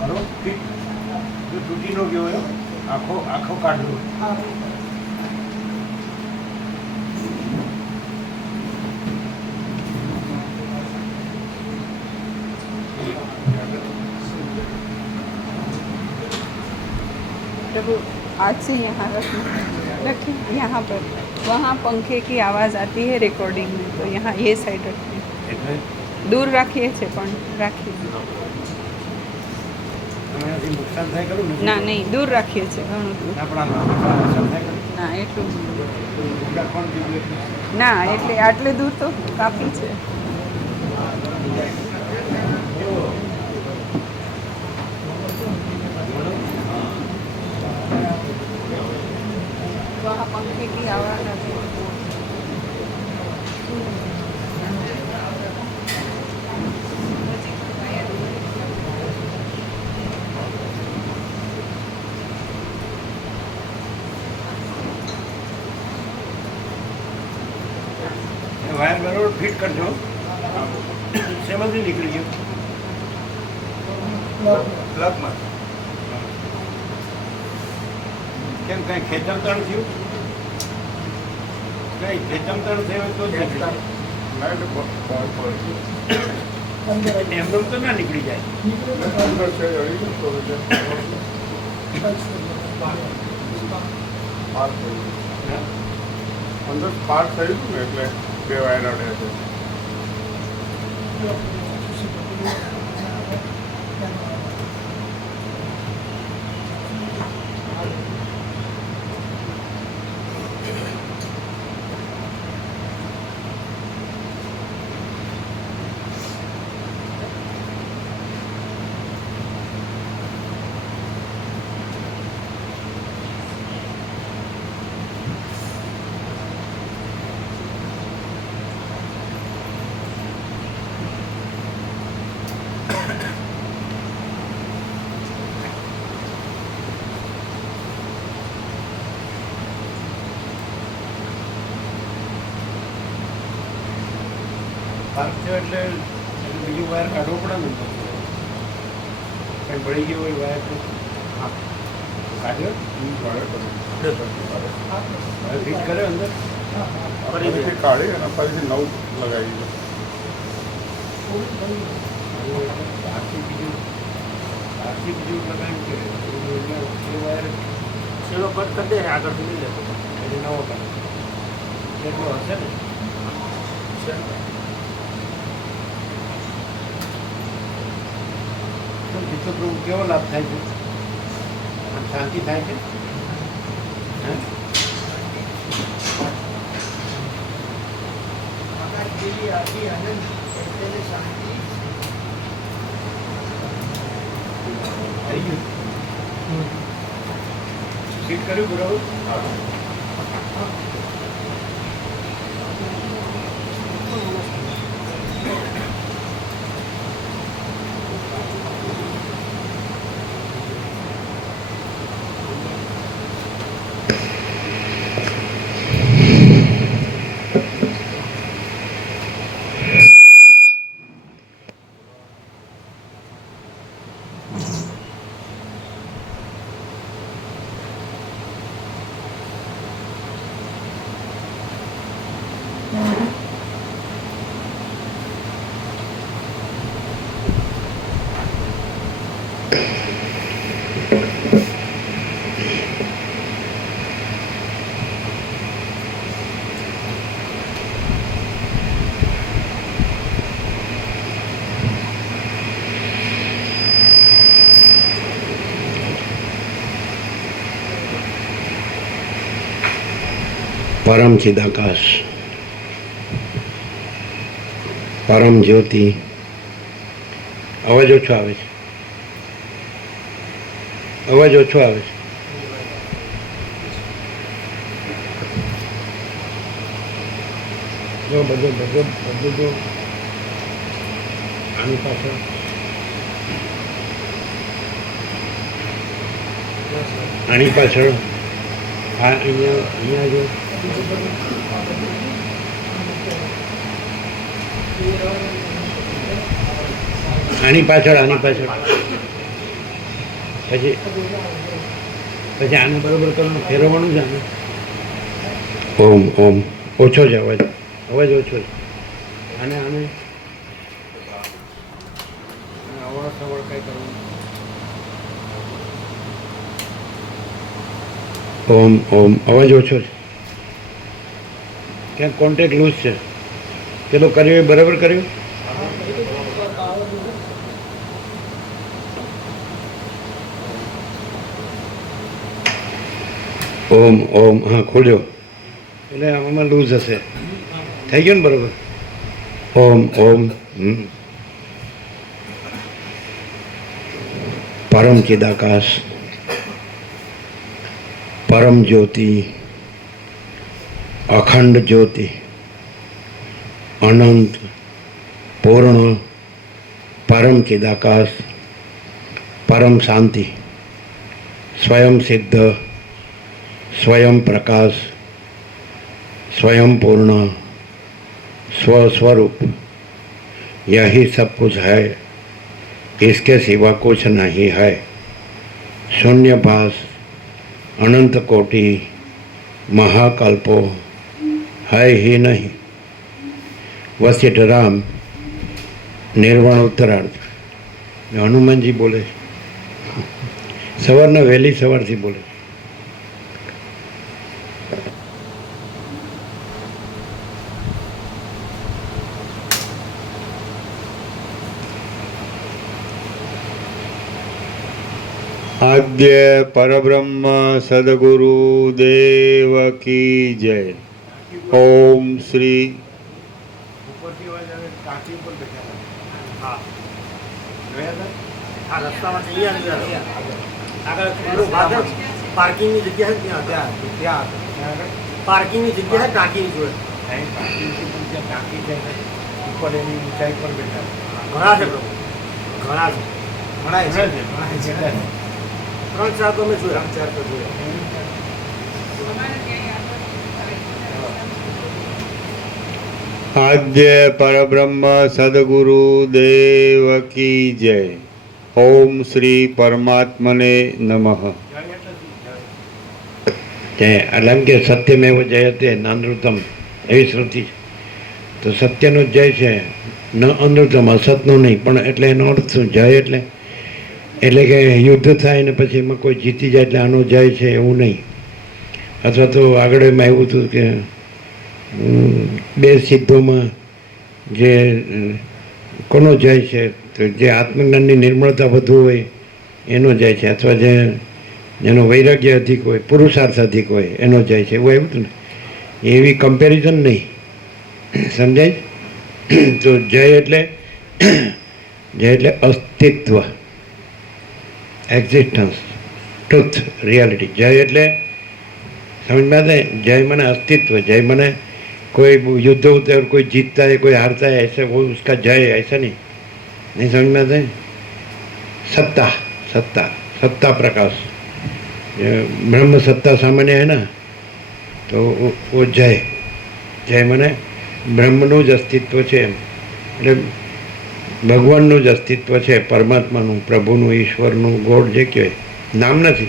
કરો ફીટ જો તૂટી નો ગયો હોય આખો આખો કાઢવો. प्रभु आज से यहाँ रखें यहाँ पर. वहाँ पंखे की आवाज़ आती है रिकॉर्डिंग में, तो यहाँ ये साइड रखिए. दूर રાખીએ છે પણ રાખીએ. નુકસાન થાય કરું ના નહીં, દૂર રાખીએ છે ઘણું દૂર. ના એટલું ના, એટલે આટલે દૂર તો કાફી છે. वहाँ पंखे की आवाज़ आती है. વાયર બરોબર ફિટ કરજો. સેમાંથી નીકળી ગયો પ્લગમાં. કેમ કઈ ખેંચમતાણ થયું? કઈ ખેંચમતાણ થયું તો એમનો તો ના નીકળી જાય. અંદર સ્પાર્ક થયું હતું ને એટલે બે વાયર અડ્યા છે. પાર્ક થયો એટલે બીજું વાયર કાઢવો પડે ને. કંઈ બળી ગયું હોય વાયર તો હા કાઢ્યો ફિટ કર્યો અંદર ફરીથી કાઢી અને ફરીથી નવું લગાવી દીધું. આરસી બીજું લગાવ્યું કે એ વાયર છેલ્લો કટ કરી દે આગળથી લઈ લેતો એટલે નવો કરે એટલો હશે ને. ચિત્રપ્રભુ કેવો લાભ થાય છે? શાંતિ થાય છે? સીટ કર્યું બરોબર? परम चिदाकाश, परम ज्योति. अवाज ओछो आवे छे, अवाज ओछो आवे छे. जो बदो बदो बदो जो आनी पाछळ आनी पाछळ आ अहींया जो આની પાછળ પછી આને બરોબર કરવાનું ફેરવવાનું છે આને. ઓમ ઓમ ઓછો છે અવાજ ઓછો છે આને અવળ સવળ કંઈ કરવું. ઓમ ઓમ અવાજ ઓછો છે. ક્યાંક કોન્ટેક્ટ લૂઝ છે. પેલો કર્યો એ બરાબર કર્યું. ઓમ ઓમ હા ખોલ્યો એટલે આમાં લૂઝ હશે. થઈ ગયું ને બરાબર. ઓમ ઓમ પરમ ચિદાકાશ પરમ જ્યોતિ અખંડ જ્યોતિ અનંત પૂર્ણ પરમ ચિદાકાશ પરમ શાંતિ स्वयं सिद्ध स्वयं प्रकाश स्वयं पूर्ण स्वस्वरूप यही सब कुछ है, इसके सिवा कुछ नहीं है। शून्यभास अनंत कोटि महाकल्पो है ही नहीं। वशिष्ठ राम निर्वाण उत्तरार्थ हनुमान जी बोले सवारना वहेली सवारथी बोले। आद्य परब्रह्म सदगुरु देव की जय। ओम श्री ઉપરથી અવાજ આવે ટાંકી ઉપર બેઠા હતા. હા ગયા હતા. આ રસ્તામાં આગળ પાર્કિંગની જગ્યા છે ત્યાં ત્યાં આગળ પાર્કિંગની જગ્યા છે ટાંકીની જોડે. પાર્કિંગથી પણ ત્યાં ટાંકી છે ઉપર એની ઊંચાઈ પર બેઠા ઘણા છે પ્રભુ ઘણા છે ઘણા છે 3-4 તો મેં જોયા 3-4 તો જોયા. आद्य परब्रह्म सदगुरु देव की जय। ओम श्री परमात्मने नमः। अलग के सत्यमेव जयते नानृतम एवी श्रुति तो सत्यनो जय है न अनृतम असतनो नहीं पण एटले एनो अर्थ शुं जय एटले के युद्ध थाय ने पछी एमां कोई जीती जाय एटले आनो जय छे एवुं नहीं। अथवा तो आगळ एमां एवुं हतुं के बे सिद्धों जे कोनो जय है तो जे आत्मज्ञान की निर्मलता वधु होय एनो जय है अथवा जे जेनो वैराग्य अधिक होय पुरुषार्थ अधिक होय एनो जय है एवुं एवुं ने एवी कम्पेरिजन नहीं समझाय। तो जय एटले अस्तित्व एक्जिस्टन्स ट्रुथ रियालिटी जय एटले समझ में आते जय मने अस्तित्व जय मने कोई युद्ध होता है और कोई जीतता है कोई हारता है ऐसे वो उसका जय ऐसा नहीं समझ में आता है। सत्ता सत्ता सत्ता प्रकाश ब्रह्म सत्ता सामान्य है ना तो वो जय जय माने ब्रह्मनु ज अस्तित्व है એટલે ભગવાનનું જ અસ્તિત્વ છે પરમાત્માનું પ્રભુનું ઈશ્વરનું ગોડ જે કહેવાય નામ નથી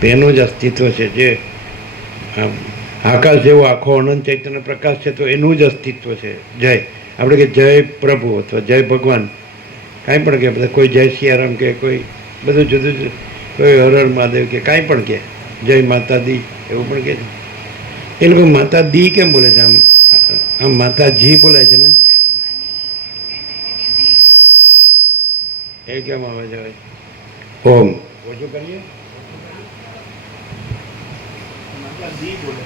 તેનું જ અસ્તિત્વ છે જે આકાશ જેવો આખો અનંત ચૈતન્ય પ્રકાશ છે તો એનું જ અસ્તિત્વ છે જય આપણે કે જય પ્રભુ અથવા જય ભગવાન કાંઈ પણ કે બધા કોઈ જય સિયારામ કે કોઈ બધું જુદું જુદું કોઈ હર હર મહાદેવ કે કાંઈ પણ કે જય માતા દી એવું પણ કહે છે। એ લોકો માતા દી કેમ બોલે છે આમ માતાજી બોલાય છે ને એ કેમ આવે છે ઓમ ઓછું કરીએ દી બોલે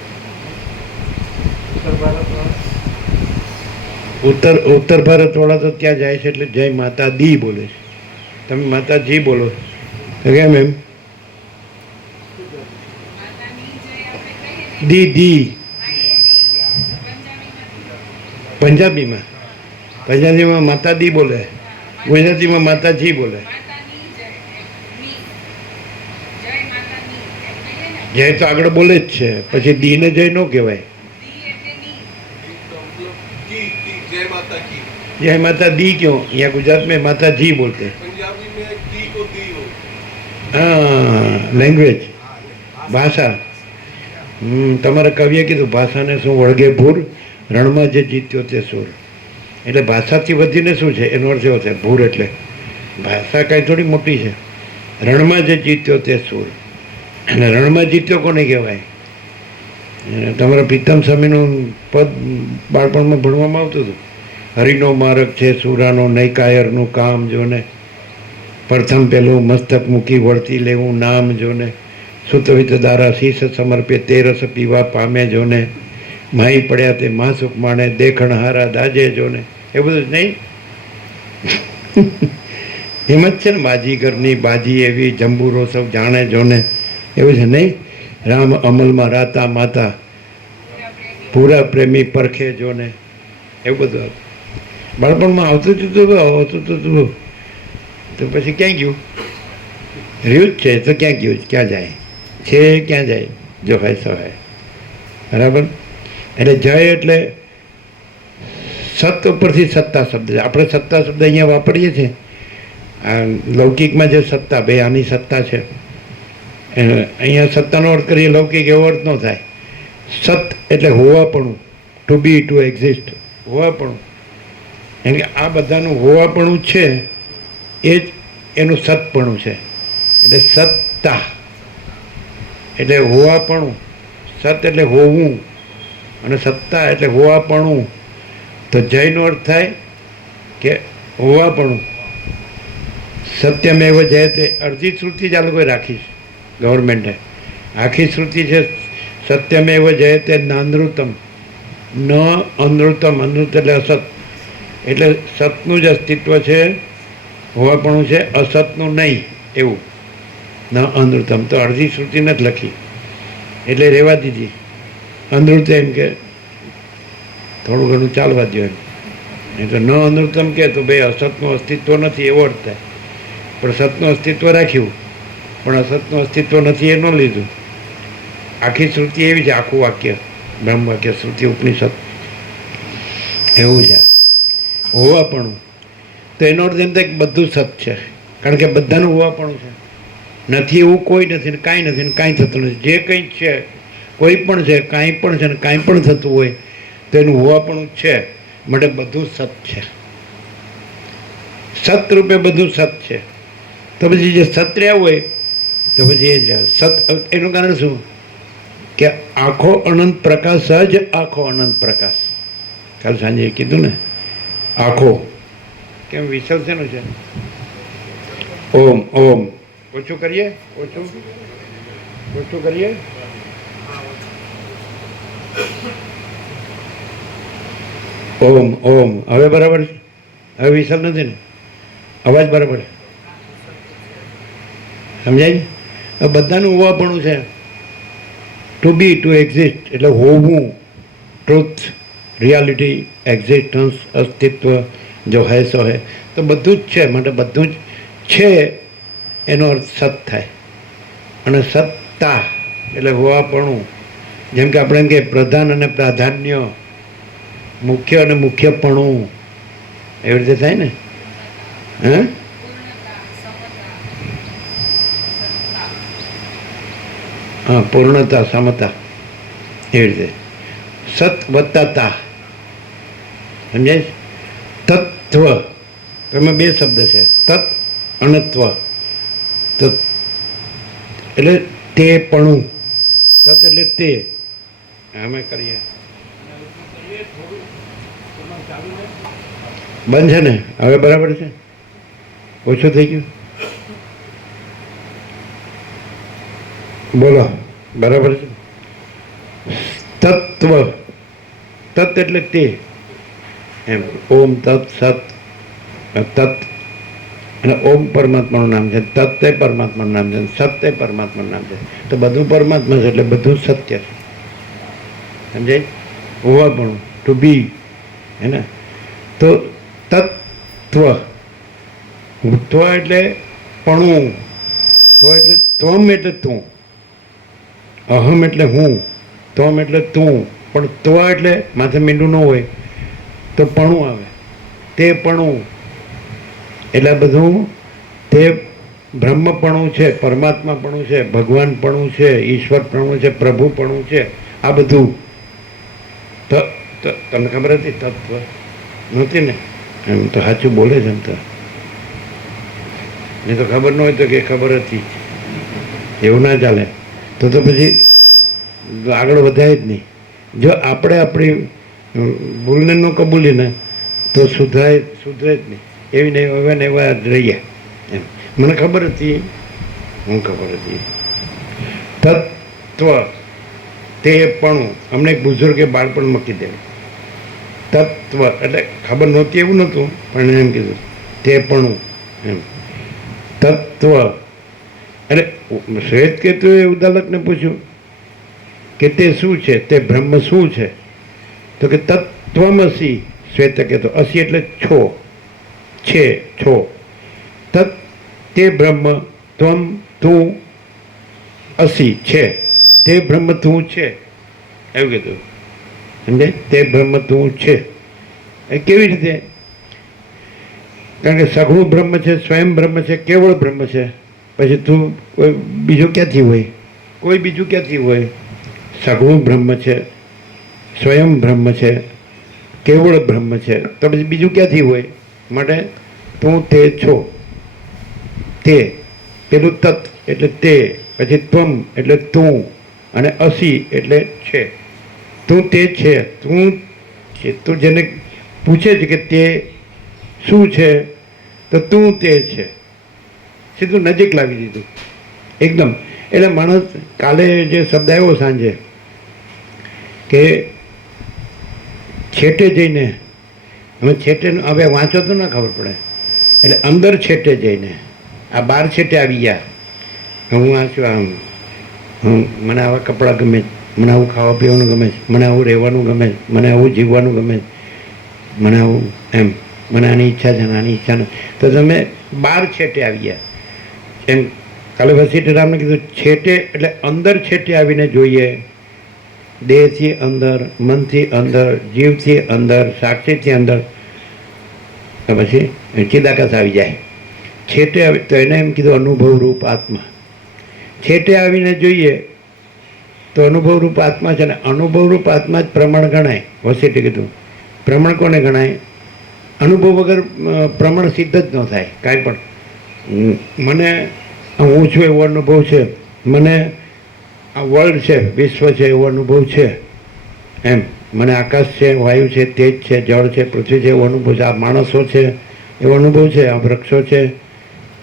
ઉત્તર ભારત उत्तर भारत वाला तो त्या जाए છે એટલે જય માતા દી બોલે છે તમે માતાજી બોલો તો કેમ એમ દી દી પંજાબીમાં માતા દી બોલે ગુજરાતીમાં માતાજી બોલે જય તો આગળ બોલે જ છે પછી દી ને જય ન કહેવાય जय माता की। जय माता दी क्यों, यहाँ गुजरात में माता जी बोलते हैं। पंजाबी में की को दी हो। હા, લેંગ્વેજ, ભાષા. તમારા કવિએ કીધું ભાષાને શું વળગે ભૂર, રણમાં જે જીત્યો તે સૂર. એટલે ભાષાથી વધીને શું છે એનો અર્થ એવો છે, ભૂર એટલે ભાષા કાંઈ થોડી મોટી છે. રણમાં જે જીત્યો તે સૂર. અને રણમાં જીત્યો કોને કહેવાય? તમારા પ્રીતમ સ્વામીનું પદ બાળપણમાં ભણવામાં આવતું હતું. હરિનો માર્ગ છે સુરાનો, નૈકાયરનું કામ જોને, પ્રથમ પેલું મસ્તક મૂકી વળતી લેવું નામ જોને, સુતવિત દારા શીશ સમર્પે તે રસ પીવા પામે જોને, માઈ પડ્યા તે માં સુખ માણે દેખણ હારા દાજે જોને. એ બધું જ નહીં. એમ જ છે ને, બાજીગરની બાજી એવી જંબુરો સૌ જાણે જોને, એવું છે નહીં? રામ અમલમાં રાતા માતા પૂરા પ્રેમી પરખે જોને, એવું બધું બાળપણમાં આવતું હતું. તો પછી ક્યાં ગયું? રહ્યું જ છે તો ક્યાં ગયું? ક્યાં જાય છે? ક્યાં જાય? જો હોય સો હોય. બરાબર. એટલે જય એટલે સત ઉપરથી સત્તા શબ્દ છે. આપણે સત્તા શબ્દ અહીંયા વાપરીએ છીએ. આ લૌકિકમાં જે સત્તા, ભાઈ આની સત્તા છે, અહીંયા સત્તાનો અર્થ કરીએ લૌકિક, એવો અર્થ ન થાય. સત એટલે હોવાપણું, ટુ બી, ટુ એક્ઝિસ્ટ, હોવાપણું. એમ કે આ બધાનું હોવાપણું છે એ જ એનું સતપણું છે. એટલે સત્તા એટલે હોવાપણું, સત એટલે હોવું, અને સત્તા એટલે હોવાપણું. તો જયનો અર્થ થાય કે હોવાપણું. સત્યમેવ જયતે અડધી શ્રુતિ જ આ લોકોએ રાખી છે ગવર્મેન્ટે. આખી શ્રુતિ છે સત્યમેવ જયતે નાનૃતમ, ન અનૃતમ. અનૃત એટલે અસત. એટલે સતનું જ અસ્તિત્વ છે, હોવાપણું છે, અસતનું નહીં એવું. ન અનૃતમ તો અડધી શ્રુતિ નથી લખી એટલે રહેવા દીધી. અનૃત એમ કે થોડું ઘણું ચાલવા દો એમ. નહીં તો ન અનૃતમ કે તો ભાઈ અસતનું અસ્તિત્વ નથી એવો અર્થ થાય. પણ સતનું અસ્તિત્વ રાખ્યું, પણ અસતનું અસ્તિત્વ નથી એ ન લીધું. આખી શ્રુતિ એવી છે, આખું વાક્ય બ્રહ્મ વાક્ય શ્રુતિ ઉપનિષદ એવું છે. હોવાપણું તો એનો અર્થ એમ થાય કે બધું સત છે, કારણ કે બધાનું હોવાપણું છે. નથી એવું કોઈ નથી ને કાંઈ નથી ને કાંઈ થતું નથી. જે કંઈ છે, કોઈ પણ છે, કાંઈ પણ છે ને કાંઈ પણ થતું હોય તો એનું હોવાપણું છે, માટે બધું સત છે. સત રૂપે બધું સત છે. તો પછી જે સત રહ્યા હોય તો પછી એ જ સત. એનું કારણ શું? કે આખો અનંત પ્રકાશ જ આખો અનંત પ્રકાશ. કાલ સાંજે કીધું ને, આખો કેમ વિસલ શેનું છે? ઓમ ઓમ. ઓછું કરીએ, ઓછું કરીએ. ઓમ ઓમ. હવે બરાબર છે? હવે વિસલ નથી ને? અવાજ બરાબર સમજાય? બધાનું હોવાપણું છે. ટુ બી, ટુ એક્ઝિસ્ટ એટલે હોવું, ટ્રુથ, રિયાલિટી, એક્ઝિસ્ટન્સ, અસ્તિત્વ, જો હૈ સો હૈ. તો બધું જ છે, માટે બધું જ છે એનો અર્થ સત થાય. અને સત્તા એટલે હોવાપણું. જેમ કે આપણે એમ કે પ્રધાન અને પ્રાધાન્ય, મુખ્ય અને મુખ્યપણું, એવી રીતે થાય ને. હા, હા, પૂર્ણતા, સમતા, એવી રીતે. સત વત્તા તા, સમજાય? તત્વ, એમાં બે શબ્દ છે, તત અને ત્વ. તો એટલે તે પણું. તત એટલે તે. અમે કરીએ બંધ છે ને? હવે બરાબર છે? ઓછું થઈ ગયું? બોલો, બરાબર છે? તત્વ, તત એટલે તે એમ. ઓમ તત સત. તત અને ઓમ પરમાત્માનું નામ છે, તત એ પરમાત્માનું નામ છે, સત એ પરમાત્માનું નામ છે. તો બધું પરમાત્મા છે એટલે બધું સત્ય છે. સમજાય? હોવાપણું, ટુ બી, હે ને? તો તત્વ, ત્વ એટલે પણું, ત્વ એટલે ત્વમ એટલે તું, અહમ એટલે હું, ત્વમ એટલે તું. પણ ત્વ એટલે માથે મીંડું ન હોય તો પણું આવે, તે પણું એટલે આ બધું તે બ્રહ્મપણું છે, પરમાત્માપણું છે, ભગવાનપણું છે, ઈશ્વરપણું છે, પ્રભુપણું છે. આ બધું તમને ખબર હતી? તત્વ નહોતી ને? એમ તો સાચું બોલે છે. એમ તો નહીં તો ખબર ન હોય તો કે ખબર હતી, એવું ના ચાલે. તો પછી આગળ વધાય જ નહીં. જો આપણે આપણી ભૂલને ન કબૂલી ને તો સુધરે જ નહીં. એવી ને એવા ને એવા જ રહીએ. એમ મને ખબર હતી, ખબર હતી. તત્વ તે પણ અમને એક બુઝુર્ગે બાળપણમાં કીધેલું. તત્વ એટલે ખબર નહોતી એવું નહોતું, પણ એમ કીધું તે પણ એમ તત્વ એટલે શ્વેત કેતુએ ઉદાલકને પૂછ્યું કે તે શું છે, તે બ્રહ્મ શું છે? તો કે તત્વમસી. શ્વેત કહેતો અસી એટલે છો છે, છો. તત્ તે બ્રહ્મ ત્વમ તું અસી છે, તે બ્રહ્મ તું છે, એવું કીધું. સમજે? તે બ્રહ્મ તું છે. એ કેવી રીતે? કારણ કે સઘળું બ્રહ્મ છે, સ્વયં બ્રહ્મ છે, કેવળ બ્રહ્મ છે. પછી તું કોઈ બીજું ક્યાંથી હોય? કોઈ બીજું ક્યાંથી હોય? સઘળું બ્રહ્મ છે, સ્વયં બ્રહ્મ છે, કેવળ બ્રહ્મ છે, તો પછી બીજું ક્યાંથી હોય? માટે તું તે છો. તે પેલું તત્ એટલે તે, પછી ત્વમ એટલે તું, અને અસી એટલે છે. તું તે છે, તું છે. તું જેને પૂછે છે કે તે શું છે, તો તું તે છે. સીધું નજીક લાવી દીધું એકદમ. એટલે માણસ કાલે જે શબ્દ આવ્યો સાંજે કે છેટે જઈને, અમે છેટે હવે વાંચો તો ના ખબર પડે, એટલે અંદર છેટે જઈને આ બાર છેટે આવી ગયા. હું વાંચું આમ, મને આવા કપડાં ગમે છે, મને આવું ખાવા પીવાનું ગમે છે, મને આવું રહેવાનું ગમે છે, મને આવું જીવવાનું ગમે છે, મને આવું એમ, મને આની ઈચ્છા છે ને આની ઈચ્છા નથી. તો તમે બાર છેટે આવી ગયા. એમ કાલે વસીરામને કીધું છેટે એટલે અંદર છેટે આવીને જોઈએ. દેહથી અંદર, મનથી અંદર, જીવથી અંદર, સાક્ષીથી અંદર, તો પછી ચિદાકાશ આવી જાય. છેટે આવી તો એને એમ કીધું અનુભવ રૂપ આત્મા. છેટે આવીને જોઈએ તો અનુભવ રૂપ આત્મા છે ને અનુભવ રૂપ આત્મા જ પ્રમાણ ગણાય. વસીટે કીધું પ્રમાણ કોને ગણાય? અનુભવ વગર પ્રમાણ સિદ્ધ જ ન થાય કાંઈ પણ. મને હું છું એવો અનુભવ છે, મને આ વર્લ્ડ છે, વિશ્વ છે એવો અનુભવ છે. એમ મને આકાશ છે, વાયુ છે, તેજ છે, જળ છે, પૃથ્વી છે એવો અનુભવ છે. આ માણસો છે એવો અનુભવ છે, આ વૃક્ષો છે,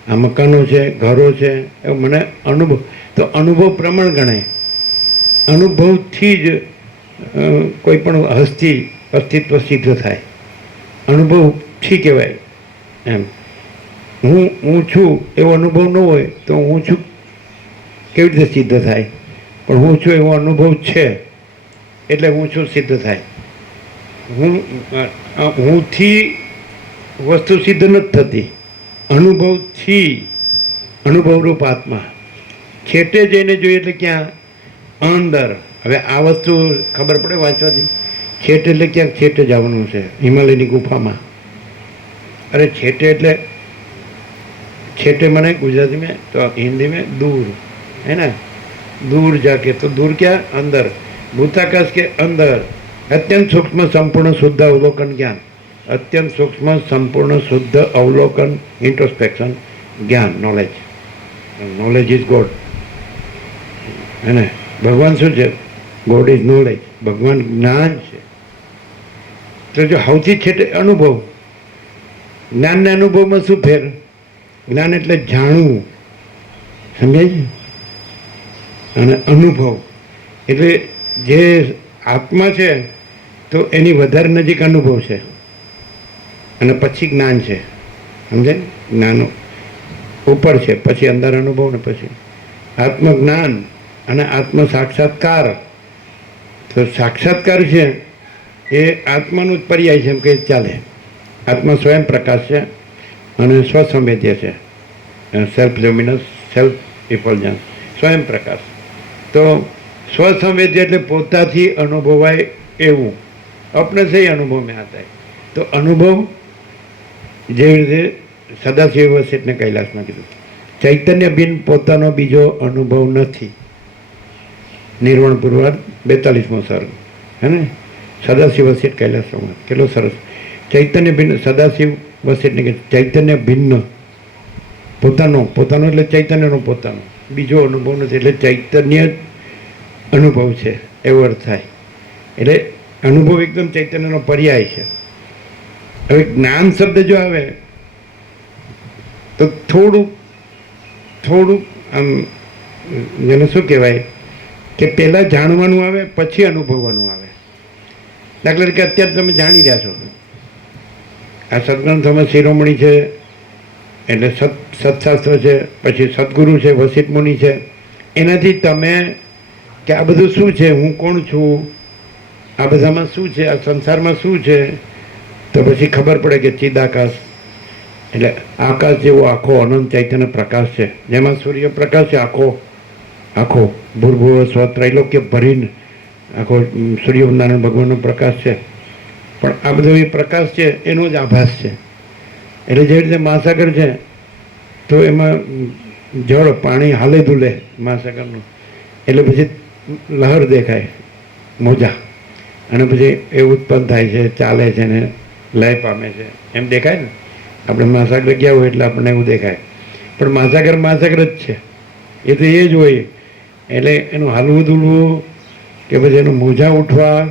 આ મકાનો છે, ઘરો છે, એવો મને અનુભવ. તો અનુભવ પ્રમાણ ગણાય. અનુભવથી જ કોઈ પણ હસ્તી અસ્તિત્વ સિદ્ધ થાય. અનુભવથી કહેવાય. એમ હું છું એવો અનુભવ ન હોય તો હું છું કેવી રીતે સિદ્ધ થાય? પણ હું છું એવો અનુભવ છે એટલે હું છું સિદ્ધ થાય. હુંથી વસ્તુ સિદ્ધ નથી થતી, અનુભવથી. અનુભવરૂપ આત્મા છેટે જઈને જોઈએ એટલે ક્યાં? અંદર. હવે આ વસ્તુ ખબર પડે વાંચવાથી. છેટે એટલે ક્યાંક છેટે જવાનું છે, હિમાલયની ગુફામાં. અરે છેટે એટલે છેટે મને ગુજરાતી में तो हिंदी में दूर है ना, दूर जाके, तो दूर क्या? अंदर. भूताकाश के अंदर अत्यंत सूक्ष्म संपूर्ण शुद्ध अवलोकन ज्ञान. અત્યંત સૂક્ષ્મ સંપૂર્ણ શુદ્ધ અવલોકન, ઇન્ટ્રોસ્પેક્શન, જ્ઞાન, નોલેજ. Knowledge is God. હે ને? ભગવાન શું છે? God is knowledge. ભગવાન જ્ઞાન છે. તો જો સૌથી છેટે અનુભવ. જ્ઞાન ને અનુભવમાં શું ફેર? જ્ઞાન એટલે જાણવું, સમજાય છે? અને અનુભવ એટલે જે આત્મા છે તો એની વધારે નજીક અનુભવ છે અને પછી જ્ઞાન છે. સમજાય? જ્ઞાન ઉપર છે, પછી અંદર અનુભવ ને પછી આત્મજ્ઞાન અને આત્મ સાક્ષાત્કાર. તો સાક્ષાત્કાર છે એ આત્માનું જ પર્યાય છે એમ કે ચાલે. આત્મા સ્વયં પ્રકાશ છે અને સ્વસંવેદ્ય છે, સેલ્ફ લ્યુમિનસ, સેલ્ફ ઇફલ્જન્સ, સ્વયં પ્રકાશ. તો સ્વસંવેદ્ય એટલે પોતાથી અનુભવાય એવું. અપને સે અનુભવ મેં आता है. તો અનુભવ જેવી રીતે સદાશિવ વસેટને કૈલાસમાં કીધું, ચૈતન્ય બિન પોતાનો બીજો અનુભવ નથી. નિર્વાણ પુરવાર 42મો સર્ગ, હે ને? સદાશિવ વસેટ કૈલાસમાં, કેટલો સરસ. ચૈતન્ય ભિન્ન, સદાશિવ વસેટને કે ચૈતન્ય ભિન્ન પોતાનો, પોતાનો એટલે ચૈતન્યનો પોતાનો બીજો અનુભવ નથી. એટલે ચૈતન્ય જ અનુભવ છે એવો અર્થ થાય. એટલે અનુભવ એકદમ ચૈતન્યનો પર્યાય છે. હવે જ્ઞાન શબ્દ જો આવે તો થોડુંક આમ જેને શું કહેવાય કે પહેલાં જાણવાનું આવે પછી અનુભવવાનું આવે. દાખલા તરીકે અત્યારે તમે જાણી રહ્યા છો, આ સદગ્રંથોમાં શિરોમણી છે એટલે સત્શાસ્ત્ર છે, પછી સદગુરુ છે, વસિષ્ઠ મુનિ છે. એનાથી તમે કે આ બધું શું છે, હું કોણ છું, આ બધામાં શું છે, આ સંસારમાં શું છે, તો પછી ખબર પડે કે ચિદાકાશ એટલે આકાશ જેવો આખો અનંત ચૈતન્ય પ્રકાશ છે, જેમાં સૂર્ય પ્રકાશ છે આખો ભૂર્ભુવ સ્વ ત્રૈલોક્ય ભરીને આખો સૂર્યનારાયણ ભગવાનનો પ્રકાશ છે. પણ આ બધો એ પ્રકાશ છે એનો જ આભાસ છે. એટલે જે રીતે મહાસાગર છે તો એમાં જળ પાણી હાલે ધૂલે મહાસાગરનું, એટલે પછી લહર દેખાય, મોજા, અને પછી એ ઉત્પન્ન થાય છે, ચાલે છે ને લય પામે છે એમ દેખાય ને. આપણે મહાસાગર ગયા હોય એટલે આપણને એવું દેખાય, પણ મહાસાગર જ છે, એ તો એ જ હોય. એટલે એનું હાલવું ધૂલવું કે પછી એનું મોજા ઉઠવા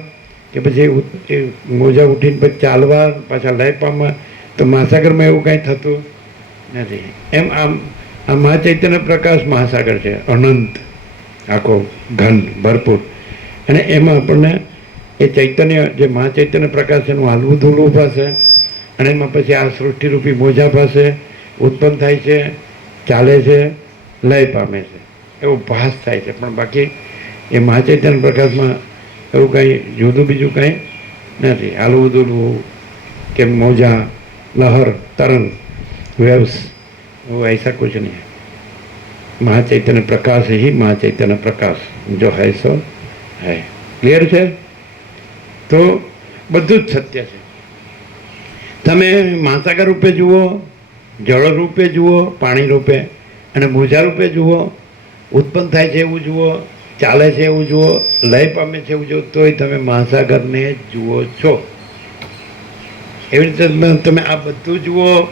કે પછી એ મોજા ઉઠીને પછી ચાલવા પાછા લય પામવા, તો મહાસાગરમાં એવું કાંઈ થતું નથી. એમ આ મહાચૈતન્ય પ્રકાશ મહાસાગર છે, અનંત, આખો ઘન ભરપૂર. અને એમાં આપણને એ ચૈતન્ય જે મહાચૈતન્ય પ્રકાશ છે એનું હાલવું ધૂલવું પાસે, અને એમાં પછી આ સૃષ્ટિરૂપી મોજા પાસે ઉત્પન્ન થાય છે, ચાલે છે, લય પામે છે, એવો ભાસ થાય છે. પણ બાકી એ મહાચૈતન્ય પ્રકાશમાં એવું કંઈ જુદું બીજું કંઈ નથી. હાલવું ધૂલવું કે મોજા, લહર, तरंग, वेव्स, वो ऐसा कुछ नहीं है. महाचैतन्य प्रकाश ही महाचैतन्य प्रकाश जो है सो है. क्लियर છે? તો બધું જ સત્ય છે. તમે મહાસાગર રૂપે જુઓ, જળ રૂપે જુઓ, પાણી રૂપે, અને મોજા રૂપે જુઓ, ઉત્પન્ન થાય છે એવું જુઓ, ચાલે છે એવું જુઓ, લય પામે છે એવું જુઓ, તોય તમે મહાસાગરને જુઓ છો. એવી રીતે તમે આ બધું જુઓ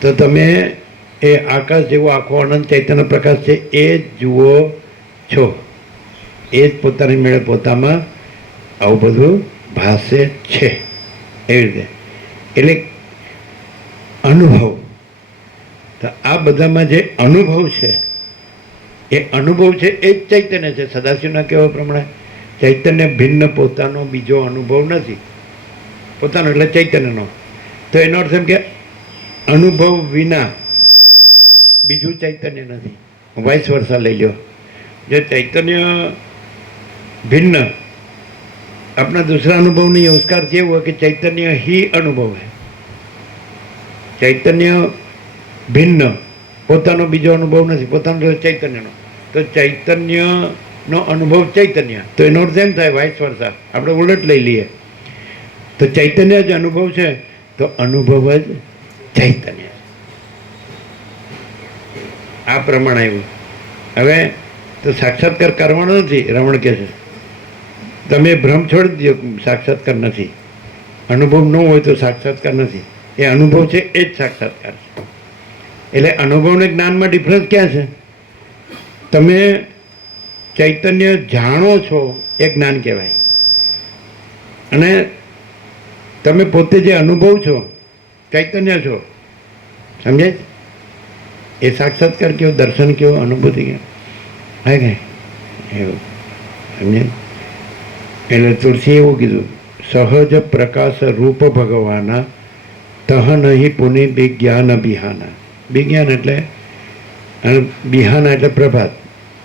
તો તમે એ આકાશ જેવો આખો અનંત ચૈતન્ય પ્રકાશ છે એ જ જુઓ છો. એ જ પોતાની મેળે પોતામાં આવું બધું ભાસે છે. એવી રીતે એટલે અનુભવ, તો આ બધામાં જે અનુભવ છે એ અનુભવ છે એ જ ચૈતન્ય છે. સદાશિવના કહેવા પ્રમાણે ચૈતન્ય ભિન્ન પોતાનો બીજો અનુભવ નથી. પોતાનો એટલે ચૈતન્યનો. તો એનો અર્થ એમ કે અનુભવ વિના બીજું ચૈતન્ય નથી. વાઇસ વર્ષા લઈ લો, जो चैतन्य भिन्न अपना दूसरा अनुभव नहीं है, उसका अर्थ ये हुआ कि चैतन्य ही अनुभव है. चैतन्य भिन्न પોતાનો બીજો અનુભવ નથી, પોતાનો ચૈતન્યનો. તો ચૈતન્યનો અનુભવ ચૈતન્ય, તો એનો અર્થ એમ થાય વાઇસ વર્ષા, આપણે ઉલટ લઈ લઈએ તો ચૈતન્ય જ અનુભવ છે, તો અનુભવ જ ચૈતન્ય. આ પ્રમાણે આવ્યું. હવે તો સાક્ષાત્કાર કરવાનો નથી. રમણ કહે છે તમે ભ્રમ છોડી દો, સાક્ષાત્કાર નથી. અનુભવ ન હોય તો સાક્ષાત્કાર નથી. એ અનુભવ છે એ જ સાક્ષાત્કાર છે. એટલે અનુભવ ને જ્ઞાનમાં ડિફરન્સ ક્યાં છે? તમે ચૈતન્ય જાણો છો એ જ્ઞાન કહેવાય, અને તમે પોતે જે અનુભવ છો ચૈતન્ય છો, સમજે? એ સાક્ષાત્કાર કયો, દર્શન કયો, અનુભૂતિ કયો, હે કે એવું, સમજે? એટલે તુલસી એવું કીધું, સહજ પ્રકાશ રૂપ ભગવાના તહ નહીં પુનિ વિજ્ઞાન બિહાના. વિજ્ઞાન એટલે અને બિહાના એટલે પ્રભાત,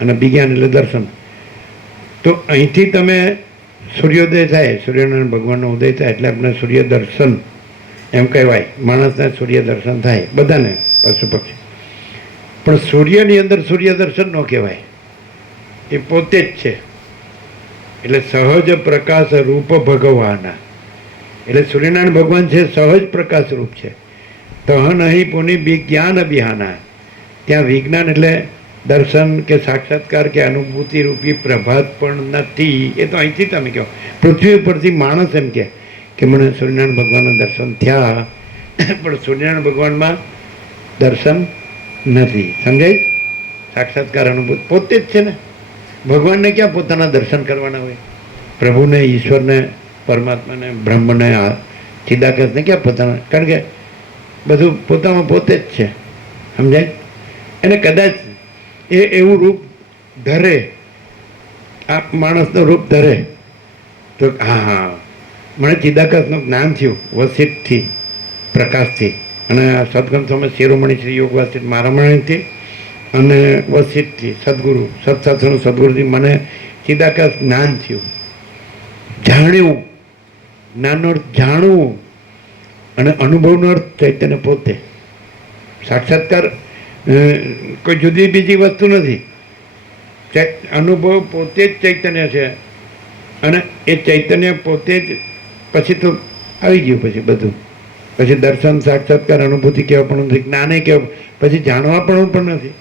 અને વિજ્ઞાન એટલે દર્શન. તો અહીંથી તમે સૂર્યોદય થાય, સૂર્યનારાયણ ભગવાનનો ઉદય થાય એટલે આપણે સૂર્ય દર્શન એમ કહેવાય. માણસને સૂર્ય દર્શન થાય, બધાને, પશુ પક્ષી. પણ સૂર્યની અંદર સૂર્ય દર્શન ન કહેવાય, એ પોતે જ છે. એટલે સહજ પ્રકાશ રૂપ ભગવાના. એટલે સૂર્યનારાયણ ભગવાન છે સહજ પ્રકાશ રૂપ છે. તહન અહીં પુનિ વિજ્ઞાન અભિહાના. ત્યાં વિજ્ઞાન એટલે દર્શન કે સાક્ષાત્કાર કે અનુભૂતિ રૂપી પ્રભાત પણ નથી. એ તો અહીંથી તમે કહો, પૃથ્વી ઉપરથી માણસ એમ કે મને સૂર્યનારાયણ ભગવાનના દર્શન થયા, પણ સૂર્યનારાયણ ભગવાનમાં દર્શન નથી. સમજાય? સાક્ષાત્કાર અનુભૂતિ પોતે જ છે ને. ભગવાનને ક્યાં પોતાના દર્શન કરવાના હોય? પ્રભુને, ઈશ્વરને, પરમાત્માને, બ્રહ્મને, ચિદાકાશને ક્યાં પોતાના? કારણ કે બધું પોતામાં પોતે જ છે. સમજાય? એને કદાચ એ એવું રૂપ ધરે, આ માણસનું રૂપ ધરે તો હા મને ચિદાકાશનું જ્ઞાન થયું વસિતથી, પ્રકાશથી, અને આ સદગમ સમય શિરોમણી શ્રી યોગ વાસિત મારામણીથી અને વસિતથી સદગુરુ સત્શાસ્ત્રનું સદગુરુથી મને ચિદાકાશ જ્ઞાન થયું. જાણ્યું, જ્ઞાનનો અર્થ જાણવું, અને અનુભવનો અર્થ ચૈતન્ય પોતે. સાક્ષાત્કાર કોઈ જુદી બીજી વસ્તુ નથી. અનુભવ પોતે જ ચૈતન્ય છે, અને એ ચૈતન્ય પોતે જ પછી તો આવી ગયું. પછી બધું પછી દર્શન, સાક્ષાત્કાર, અનુભૂતિ કહેવા પણ નથી, જ્ઞાને કહેવા, પછી જાણવા પણ નથી.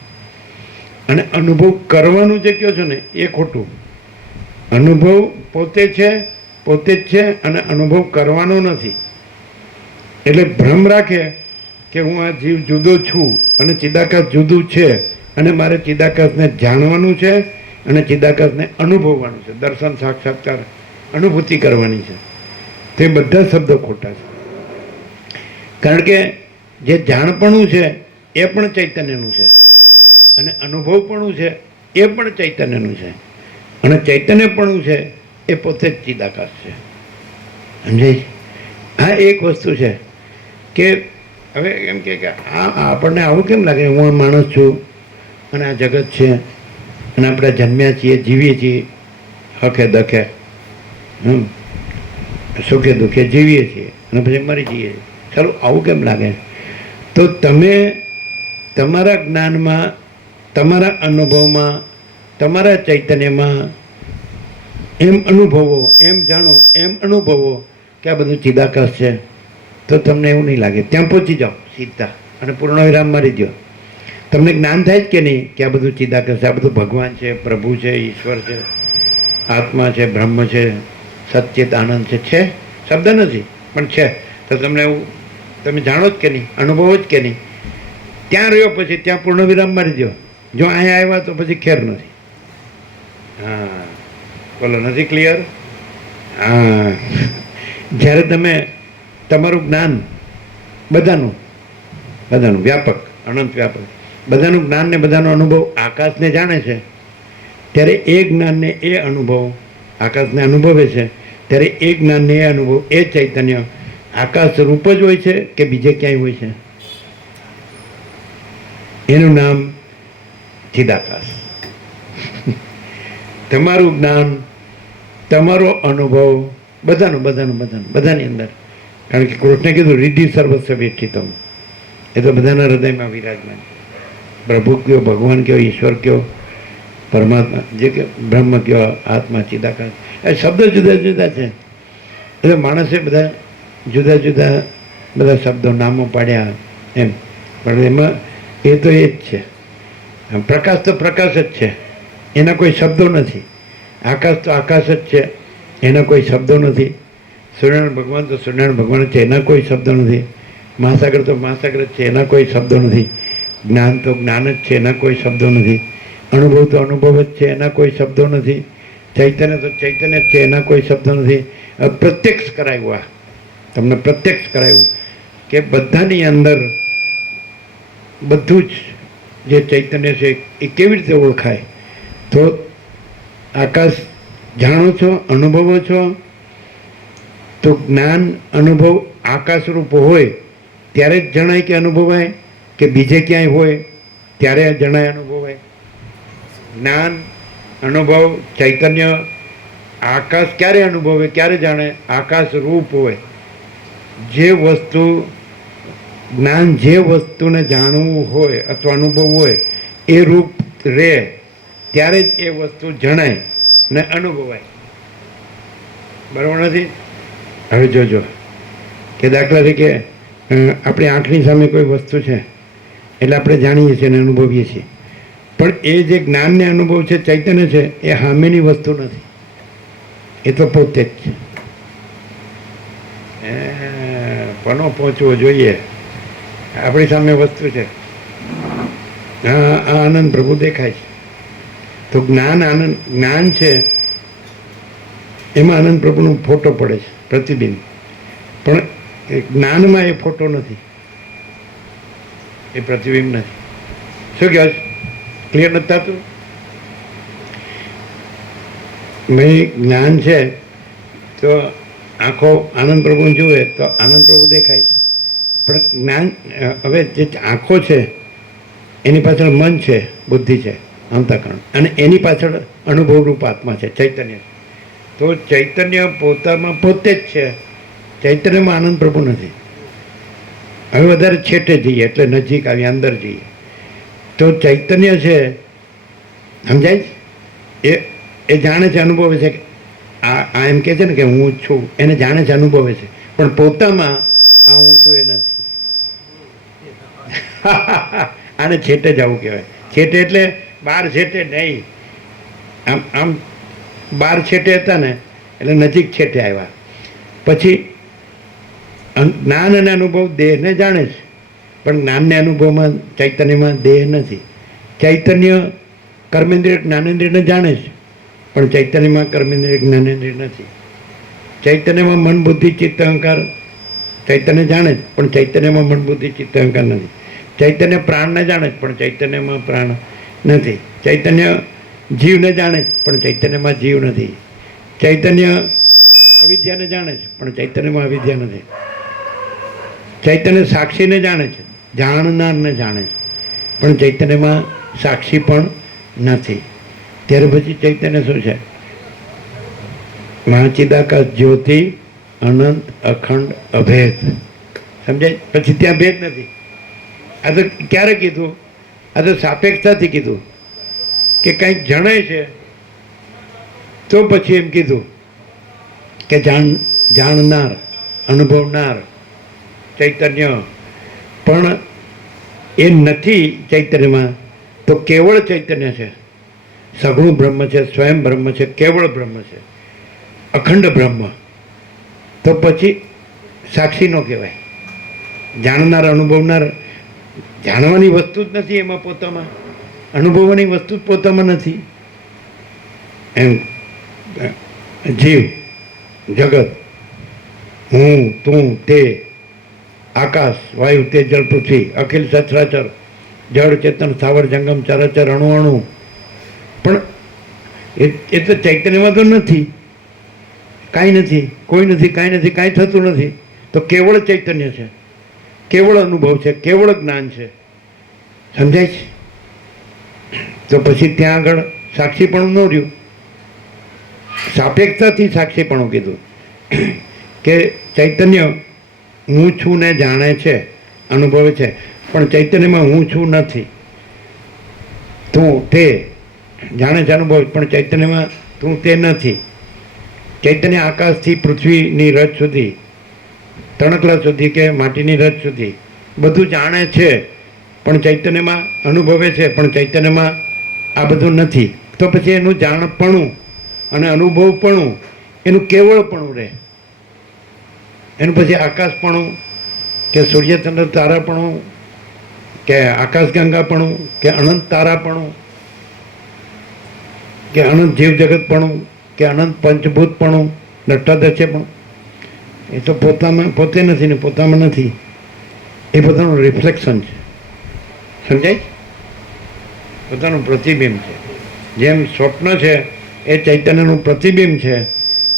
અને અનુભવ કરવાનું જે કહો છો ને એ ખોટું. અનુભવ પોતે જ છે અને અનુભવ કરવાનો નથી. એટલે ભ્રમ રાખે કે હું આ જીવ જુદો છું અને ચિદાકાશ જુદું છે, અને મારે ચિદાકાશને જાણવાનું છે અને ચિદાકાશને અનુભવવાનું છે. દર્શન, સાક્ષાત્કાર, અનુભૂતિ કરવાની છે. તે બધા શબ્દો ખોટા છે. કારણ કે જે જાણપણું છે એ પણ ચૈતન્યનું છે, અને અનુભવપણું છે એ પણ ચૈતન્યનું છે, અને ચૈતન્યપણું છે એ પોતે જ ચિદાકાશ છે. સમજાય? આ એક વસ્તુ છે કે હવે એમ કે આ આપણને આવું કેમ લાગે? હું માણસ છું અને આ જગત છે, અને આપણે જન્મ્યા છીએ, જીવીએ છીએ, હકે દખે, સુખે દુઃખે જીવીએ છીએ, અને પછી મરી જઈએ છીએ. ચાલો, આવું કેમ લાગે? તો તમે તમારા જ્ઞાનમાં, તમારા અનુભવમાં, તમારા ચૈતન્યમાં એમ અનુભવો, એમ જાણો, એમ અનુભવો કે આ બધું ચિદાકાશ છે, તો તમને એવું નહીં લાગે. ત્યાં પહોંચી જાઓ સીધા અને પૂર્ણ વિરામ મારી દો. તમને જ્ઞાન થાય જ કે નહીં કે આ બધું ચિદાકાશ છે, આ બધું ભગવાન છે, પ્રભુ છે, ઈશ્વર છે, આત્મા છે, બ્રહ્મ છે, સચ્ચિત આનંદ છે. શબ્દ નથી પણ છે. તો તમને એવું તમે જાણો જ કે નહીં, અનુભવો જ કે નહીં. ત્યાં રહ્યો પછી ત્યાં પૂર્ણ વિરામ મારી દો. જો અહીંયા આવ્યા તો પછી ખેર નથી. હા, બોલો, નથી ક્લિયર? હા, જ્યારે તમે તમારું જ્ઞાન બધાનું વ્યાપક, અનંત વ્યાપક, બધાનું જ્ઞાન ને બધાનો અનુભવ આકાશને જાણે છે, ત્યારે એ જ્ઞાનને એ અનુભવ આકાશને અનુભવે છે, ત્યારે એ જ્ઞાનને એ અનુભવ એ ચૈતન્ય આકાશ રૂપ જ હોય છે કે બીજે ક્યાંય હોય છે? એનું નામ ચિદાકાશ. તમારું જ્ઞાન, તમારો અનુભવ બધાની અંદર. કારણ કે કૃષ્ણે કીધું રીધિ સર્વસ્વ વેઠિતમ, એ તો બધાના હૃદયમાં વિરાજમાન. પ્રભુ કયો, ભગવાન કયો, ઈશ્વર કયો, પરમાત્મા જે કે બ્રહ્મ કયો, આત્મા, ચિદાકાશ, એ શબ્દ જુદા જુદા છે. એટલે માણસે બધા જુદા જુદા બધા શબ્દો, નામો પાડ્યા એમ, પણ એમાં એ તો એ જ છે. પ્રકાશ તો પ્રકાશ જ છે, એના કોઈ શબ્દો નથી. આકાશ તો આકાશ જ છે, એના કોઈ શબ્દો નથી. સૂર્યનારાયણ ભગવાન તો સૂર્યનારાયણ ભગવાન છે, એના કોઈ શબ્દો નથી. મહાસાગર તો મહાસાગર જ છે, એના કોઈ શબ્દો નથી. જ્ઞાન તો જ્ઞાન જ છે, એના કોઈ શબ્દો નથી. અનુભવ તો અનુભવ જ છે, એના કોઈ શબ્દો નથી. ચૈતન્ય તો ચૈતન્ય જ છે, એના કોઈ શબ્દો નથી. પ્રત્યક્ષ કરાયું, આ તમને પ્રત્યક્ષ કરાયું કે બધાની અંદર બધું જ જે ચૈતન્ય છે એ કેવી રીતે ઓળખાય? તો આકાશ જાણો છો, અનુભવો છો, તો જ્ઞાન, અનુભવ આકાશરૂપ હોય ત્યારે જ જણાય કે અનુભવાય, કે બીજે ક્યાંય હોય ત્યારે જણાય અનુભવાય? જ્ઞાન, અનુભવ, ચૈતન્ય, આકાશ ક્યારે અનુભવે, ક્યારે જાણે? આકાશ રૂપ હોય. જે વસ્તુ જ્ઞાન, જે વસ્તુને જાણવું હોય અથવા અનુભવ હોય એ રૂપ રહે ત્યારે જ એ વસ્તુ જણાય ને અનુભવાય. બરાબર નથી? હવે જોજો, કે દાખલા તરીકે આપણી આંખની સામે કોઈ વસ્તુ છે એટલે આપણે જાણીએ છીએ અને અનુભવીએ છીએ, પણ એ જે જ્ઞાનને અનુભવ છે, ચૈતન્ય છે, એ સામેની વસ્તુ નથી, એ તો પોતે જ છે. પનો પહોંચવો જોઈએ. આપણી સામે વસ્તુ છે, આ આનંદ પ્રભુ દેખાય છે, તો જ્ઞાન છે એમાં આનંદ પ્રભુનો ફોટો પડે છે, પ્રતિબિંબ, પણ જ્ઞાનમાં એ ફોટો નથી, એ પ્રતિબિંબ નથી. શું કહે છે? ક્લિયર નથી થતું? ભાઈ જ્ઞાન છે તો આંખો આનંદ પ્રભુને જુએ તો આનંદ પ્રભુ દેખાય છે, પણ જ્ઞાન હવે જે આંખો છે એની પાછળ મન છે, બુદ્ધિ છે, અંતઃકરણ, અને એની પાછળ અનુભવરૂપ આત્મા છે, ચૈતન્ય. તો ચૈતન્ય પોતામાં પોતે જ છે, ચૈતન્યમાં આનંદ પ્રભુ નથી. હવે વધારે છેટે જઈએ એટલે નજીક આવી અંદર જઈએ તો ચૈતન્ય છે, સમજાય? એ જાણે છે, અનુભવે છે. આ એમ કહે છે ને કે હું છું, એને જાણે છે, અનુભવે છે, પણ પોતામાં આ હું છું એ નથી. આને છેટે જવું કહેવાય. છેટે એટલે બાર છેટે નહીં, આમ બાર છેટે હતા ને એટલે નજીક છેટે આવ્યા. પછી જ્ઞાન અને અનુભવ દેહને જાણે છે, પણ જ્ઞાનને અનુભવમાં ચૈતન્યમાં દેહ નથી. ચૈતન્ય કર્મેન્દ્રિય જ્ઞાનેન્દ્રિયને જાણે છે, પણ ચૈતન્યમાં કર્મેન્દ્રિય જ્ઞાનેન્દ્રિય નથી. ચૈતન્યમાં મન બુદ્ધિ ચિત્ત અહંકાર ચૈતન્ય જાણે છે, પણ ચૈતન્યમાં મન બુદ્ધિ ચિત્ત અહંકાર નથી. ચૈતન્ય પ્રાણને જાણે છે, પણ ચૈતન્યમાં પ્રાણ નથી. ચૈતન્ય જીવને જાણે છે, પણ ચૈતન્યમાં જીવ નથી. ચૈતન્ય અવિદ્યાને જાણે છે, પણ ચૈતન્યમાં અવિદ્યા નથી. ચૈતન્ય સાક્ષીને જાણે છે, જાણનારને જાણે છે, પણ ચૈતન્યમાં સાક્ષી પણ નથી. ત્યાર પછી ચૈતન્ય શું છે? મહાચિદાકાશ જ્યોતિ, અનંત, અખંડ, અભેદ. સમજાય? પછી ત્યાં ભેદ નથી. આ તો ક્યારે કીધું? આ તો સાપેક્ષતાથી કીધું કે કંઈક જણાય છે તો પછી એમ કીધું કે જાણનાર, અનુભવનાર ચૈતન્ય, પણ એ નથી ચૈતન્યમાં. તો કેવળ ચૈતન્ય છે, સગુણ બ્રહ્મ છે, સ્વયં બ્રહ્મ છે, કેવળ બ્રહ્મ છે, અખંડ બ્રહ્મ. તો પછી સાક્ષી નો કહેવાય. જાણનાર, અનુભવનાર, જાણવાની વસ્તુ જ નથી એમાં પોતામાં, અનુભવવાની વસ્તુ જ પોતામાં નથી. એમ જીવ, જગત, હું, તું, તે, આકાશ, વાયુ, તેજ, જળ, પૃથ્વી, અખિલ સચરાચર, જળ, ચેતન, સ્થાવર, જંગમ, ચરાચર, અણુ અણુ, પણ એ તો ચૈતન્યમાં તો નથી, કાંઈ નથી, કોઈ નથી, કાંઈ નથી, કાંઈ થતું નથી. તો કેવળ ચૈતન્ય છે, કેવળ અનુભવ છે, કેવળ જ્ઞાન છે. સમજાય છે? તો પછી ત્યાં આગળ સાક્ષીપણું ન રહ્યું. સાપેક્ષતાથી સાક્ષીપણું કીધું કે ચૈતન્ય હું છું ને જાણે છે, અનુભવે છે, પણ ચૈતન્યમાં હું છું નથી. તું તે જાણે છે, અનુભવ, પણ ચૈતન્યમાં તું તે નથી. ચૈતન્ય આકાશથી પૃથ્વીની રચ સુધી, તણકલા સુધી કે માટીની રચ સુધી બધું જાણે છે, પણ ચૈતન્યમાં અનુભવે છે, પણ ચૈતન્યમાં આ બધું નથી. તો પછી એનું જાણપણું અને અનુભવપણું એનું કેવળપણું રહે. એનું પછી આકાશપણું કે સૂર્યચંદ્ર તારાપણું કે આકાશગંગાપણું કે અનંત તારાપણું કે અનંત જીવ જગતપણું કે અનંત પંચભૂતપણું, દટ્ટાદશ્યપણું, એ તો પોતામાં પોતે નથી ને પોતામાં નથી. એ પોતાનું રિફ્લેક્શન છે. સમજાય? પોતાનું પ્રતિબિંબ છે. જેમ સ્વપ્ન છે એ ચૈતન્યનું પ્રતિબિંબ છે,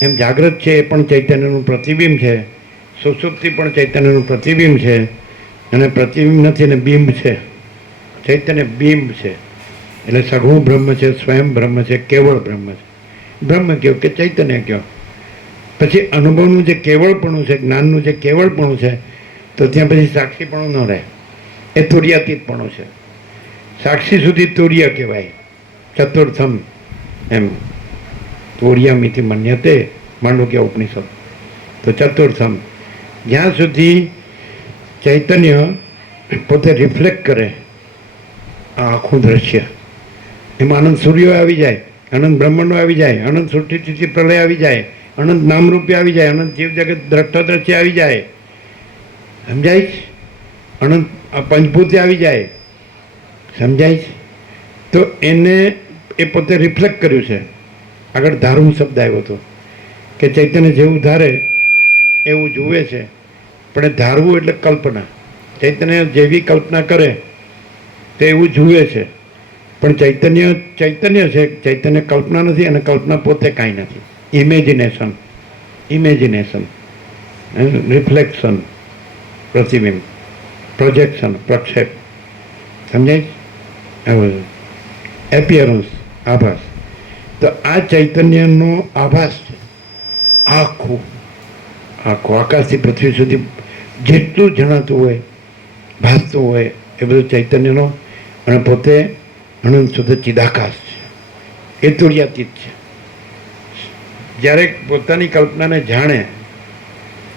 એમ જાગ્રત છે એ પણ ચૈતન્યનું પ્રતિબિંબ છે, સુષુપ્તિ પણ ચૈતન્યનું પ્રતિબિંબ છે. અને પ્રતિબિંબ નથી ને બિંબ છે, ચૈતન્ય બિંબ છે. એટલે સગુણ બ્રહ્મ છે, સ્વયં બ્રહ્મ છે, કેવળ બ્રહ્મ છે. બ્રહ્મ કયો કે ચૈતન્ય કયો. પછી અનુભવનું જે કેવળપણું છે, જ્ઞાનનું જે કેવળપણું છે, તો ત્યાં પછી સાક્ષીપણું ન રહે. એ તુર્યાતીતપણું છે. સાક્ષી સુધી તુર્ય કહેવાય. ચતુર્થમ એમ તુર્યમિતિ મન્યતે માંડુક્ય ઉપનિષદ. તો ચતુર્થમ જ્યાં સુધી ચૈતન્ય પોતે રિફ્લેક્ટ કરે આ આખું દ્રશ્ય, એમાં અનંત સૂર્યો આવી જાય, અનંત બ્રહ્માંડો આવી જાય, અનંત સૃષ્ટિ પ્રલય આવી જાય, અનંત નામરૂપી આવી જાય, અનંત જીવ જગત દ્રષ્ટાદ્રશ્ય આવી જાય, સમજાય છે? અનંત પંચભૂતિ આવી જાય, સમજાય છે? તો એને એ પોતે રિફ્લેક્ટ કર્યું છે. આગળ ધારવું શબ્દ આવ્યો હતો કે ચૈતન્ય જેવું ધારે એવું જુએ છે, પણ એ ધારવું એટલે કલ્પના. ચૈતન્ય જેવી કલ્પના કરે તે એવું જુએ છે, પણ ચૈતન્ય ચૈતન્ય છે, ચૈતન્ય કલ્પના નથી, અને કલ્પના પોતે કાંઈ નથી. ઇમેજિનેશન, ઇમેજિનેશન, રિફ્લેક્શન, પ્રતિબિંબ, પ્રોજેક્શન, પ્રક્ષેપ, સમજાય? એપિયરન્સ, આભાસ. તો આ ચૈતન્યનો આભાસ છે આખું આખું આકાશથી પૃથ્વી સુધી જેટલું જણાતું હોય, ભાસતું હોય, એ બધું ચૈતન્યનો, અને પોતે અનંત શુદ્ધ ચિદાકાશ છે. એ તુર્યાતીત છે. જ્યારે પોતાની કલ્પનાને જાણે,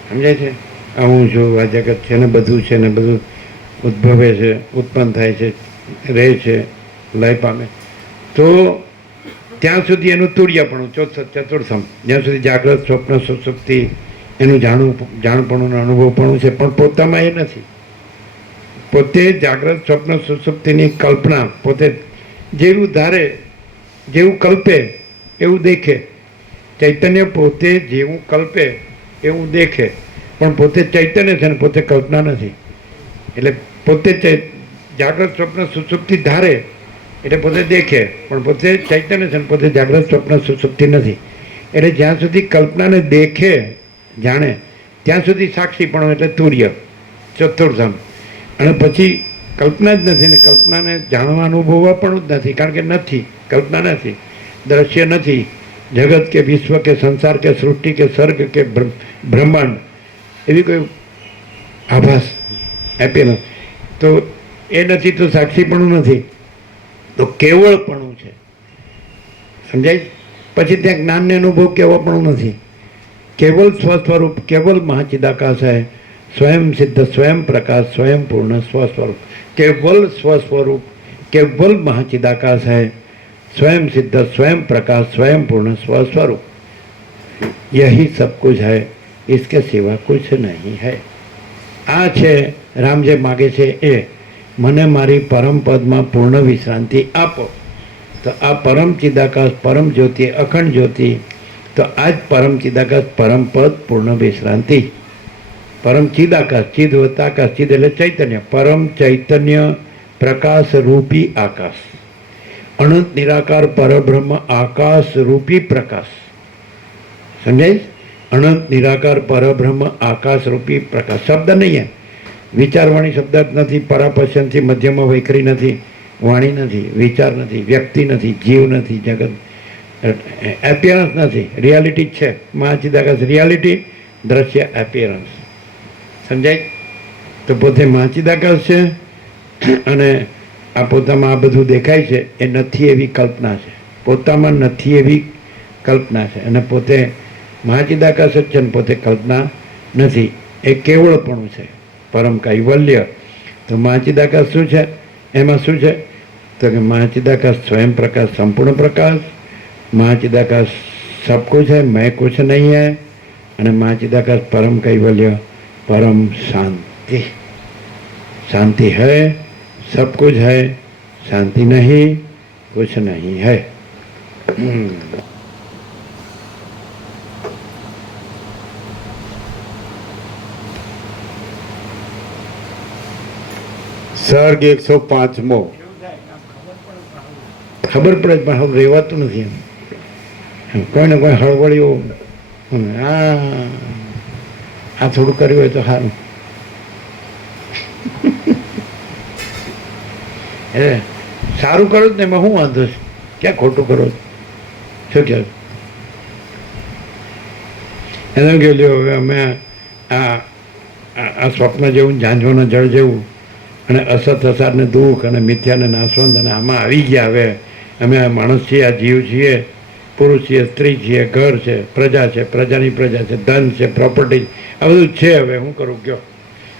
સમજાય છે? આ હું છું, આ જગત છે ને બધું છે ને બધું ઉદ્ભવે છે, ઉત્પન્ન થાય છે, રહે છે, લય પામે, તો ત્યાં સુધી એનું તુર્યપણું, ચતુર્થમ, જ્યાં સુધી જાગ્રત, સ્વપ્ન, સુષુપ્તિ એનું જાણપણું, અનુભવપણું છે, પણ પોતામાં એ નથી. પોતે જાગ્રત, સ્વપ્ન, સુષુપ્તિની કલ્પના પોતે જેવું ધારે, જેવું કલ્પે એવું દેખે. ચૈતન્ય પોતે જેવું કલ્પે એવું દેખે, પણ પોતે ચૈતન્ય છે ને પોતે કલ્પના નથી. એટલે પોતે જાગ્રત, સ્વપ્ન, સુષુપ્તિ ધારે એટલે પોતે દેખે, પણ પોતે ચૈતન્ય છે ને પોતે જાગ્રત, સ્વપ્ન, સુષુપ્તિ નથી. એટલે જ્યાં સુધી કલ્પનાને દેખે, જાણે, ત્યાં સુધી સાક્ષીપણો એટલે તુર્ય, ચતુર્થમ. અને પછી કલ્પના જ નથી ને કલ્પનાને જાણવા અનુભવવા પણ જ નથી, કારણ કે નથી, કલ્પના નથી, દ્રશ્ય નથી, જગત કે વિશ્વ કે સંસાર કે સૃષ્ટિ કે સર્ગ કે બ્રહ્માંડ એવી કોઈ આભાસ આપેલો તો એ નથી, તો સાક્ષીપણું નથી, તો કેવળપણું છે. સમજાય? પછી ત્યાં જ્ઞાનને અનુભવ કેવળપણું નથી. કેવલ સ્વસ્વરૂપ, કેવલ મહાચિદાકાશ है, स्वयं सिद्ध, स्वयं प्रकाश, स्वयं पूर्ण स्वस्वरूप. केवल स्वस्वरूप, केवल महाचिदाकाश है, स्वयं सिद्ध, स्वयं प्रकाश, स्वयं पूर्ण स्वस्वरूप. यही सब कुछ है, इसके सिवा कुछ नहीं है. આ છે રામ જે માગે છે એ, મને મારી પરમ પદમાં પૂર્ણ વિશ્રાંતિ આપો. તો આ પરમ ચિદાકાશ, પરમ જ્યોતિ, અખંડ જ્યોતિ, તો આ જ પરમ ચિદાકાશ, પરમ પદ, પૂર્ણ વિશ્રાંતિ. પરમ ચિદાકાશ, ચિદ વત્તા આકાશ, ચિદ એટલે ચૈતન્ય, પરમ ચૈતન્ય પ્રકાશ રૂપી આકાશ, અનંત નિરાકાર પરબ્રહ્મ આકાશ રૂપી પ્રકાશ. સમજાય? અનંત નિરાકાર પરબ્રહ્મ આકાશ રૂપી પ્રકાશ. શબ્દ નહીં, વિચારવાણી શબ્દ જ નથી, પરાપશ્યનથી મધ્યમાં વૈખરી નથી, વાણી નથી, વિચાર નથી, વ્યક્તિ નથી, જીવ નથી, જગત એપિયરન્સ નથી, રિયાલિટી જ છે. મહાચિદાકાશ રિયાલિટી, દ્રશ્ય એપિયરન્સ. સમજાય? તો પોતે મહાચિદાકાશ છે, અને આ પોતામાં આ બધું દેખાય છે એ નથી એવી કલ્પના છે, પોતામાં નથી એવી કલ્પના છે, અને પોતે મહાચિદાકાશ જ છે ને પોતે કલ્પના નથી. એ કેવળપણું છે, પરમ કૈવલ્ય. તો મહાચિદાકાશ શું છે? એમાં શું છે? તો કે મહાચિદાકાશ स्वयं प्रकाश, संपूर्ण प्रकाश. महाचिदाकाश सब कुछ है, मैं कुछ नहीं है. અને મહાચિદાકાશ परम कैवल्य, परम शांति. शांति है, सब कुछ है, शांति नहीं, कुछ नहीं है. સર્ગ 105મો. ખબર પડે પણ હવે રહેવાતું નથી એમ. કોઈને કોઈ હળવળ્યું, આ થોડું કર્યું હોય તો સારું. સારું કરો જ ને એમાં શું વાંધો છે? ક્યાં ખોટું કરો છો? શું કહે? એને કહ્યું લ્યો હવે અમે આ સ્વપ્ન જેવું, ઝાંઝવાના જળ જેવું, અને અસત અસારને દુઃખ અને મિથ્યાને નાશવંત, અને આમાં આવી ગયા. હવે અમે આ માણસ છીએ, આ જીવ છીએ, પુરુષ છીએ, સ્ત્રી છીએ, ઘર છે, પ્રજા છે, પ્રજાની પ્રજા છે, ધન છે, પ્રોપર્ટી, આ બધું જ છે. હવે હું કરું કયો?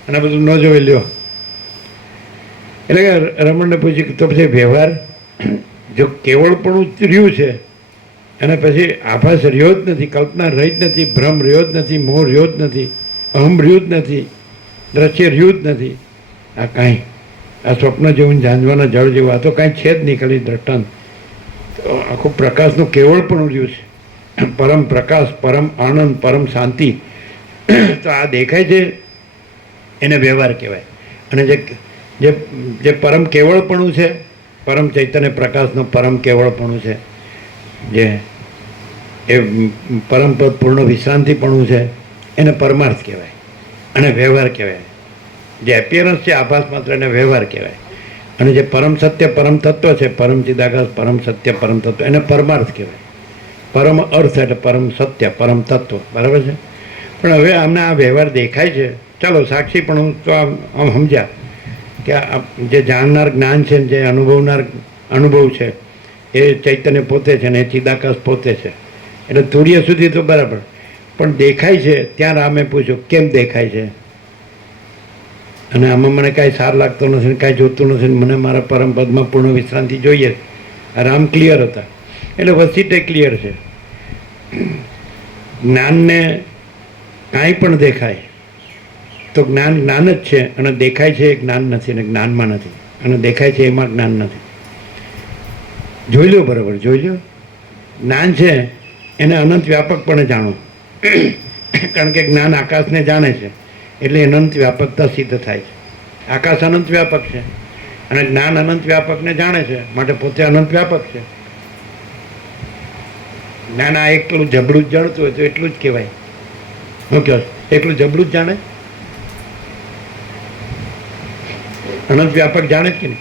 અને આ બધું ન જોઈ લ્યો. એટલે કે રમણને પૂછ્યું તો પછી વ્યવહાર જો કેવળપણું રહ્યું છે અને પછી આભાસ રહ્યો જ નથી, કલ્પના રહી જ નથી, ભ્રમ રહ્યો જ નથી, મોહ રહ્યો જ નથી, અહમ રહ્યું જ નથી, દ્રશ્ય રહ્યું જ નથી, આ કાંઈ આ સ્વપ્ન જેવું, ઝાંઝવાના જળ જેવું, આ તો કાંઈ છે જ નહીં, ખાલી દ્રષ્ટાંત. તો આખું પ્રકાશનું કેવળપણું રહ્યું છે, પરમ પ્રકાશ, પરમ આનંદ, પરમ શાંતિ. તો આ દેખાય છે એને વ્યવહાર કહેવાય. અને જે પરમ કેવળપણું છે, પરમ ચૈતન્ય પ્રકાશનો પરમ કેવળપણું છે, જે એ પરમ પદ પૂર્ણ વિશ્રાંતિપણું છે, એને પરમાર્થ કહેવાય અને વ્યવહાર કહેવાય. જે એપિયરન્સ છે આભાસ માત્ર એને વ્યવહાર કહેવાય. અને જે પરમ સત્ય પરમ તત્વ છે, પરમ ચિદાકાશ પરમ સત્ય પરમ તત્વ, એને પરમાર્થ કહેવાય. પરમ અર્થ એટલે પરમ સત્ય પરમ તત્વ. બરાબર છે? પણ હવે અમને આ વ્યવહાર દેખાય છે. ચાલો સાક્ષી પણ હું તો આમ સમજ્યા કે જે જાણનાર જ્ઞાન છે, જે અનુભવનાર અનુભવ છે, એ ચૈતન્ય પોતે છે ને એ ચિદાકાશ પોતે છે. એટલે તુર્ય સુધી તો બરાબર, પણ દેખાય છે ત્યાં રામે પૂછ્યું કેમ દેખાય છે? અને આમાં મને કાંઈ સાર લાગતો નથી, કાંઈ જોતું નથી, મને મારા પરમ પદમાં પૂર્ણ વિશ્રાંતિ જોઈએ. રામ ક્લિયર હતા. એટલે વસીટે ક્લિયર છે. જ્ઞાનને કાંઈ પણ દેખાય તો જ્ઞાન જ્ઞાન જ છે, અને દેખાય છે એ જ્ઞાન નથી, અને જ્ઞાનમાં નથી, અને દેખાય છે એમાં જ્ઞાન નથી. જોઈ લો, બરાબર જોઈ લો. જ્ઞાન છે એને અનંત વ્યાપકપણે જાણો. કારણ કે જ્ઞાન આકાશને જાણે છે એટલે અનંત વ્યાપકતા સિદ્ધ થાય છે. આકાશ અનંત વ્યાપક છે અને જ્ઞાન અનંત વ્યાપકને જાણે છે, માટે પોતે અનંત વ્યાપક છે. જ્ઞાન આ એકલું જબડું જ જાણતું હોય તો એટલું જ કહેવાય. શું કહો? એકલું જબડું જ જાણે, અનંત વ્યાપક જાણે જ કે નહીં,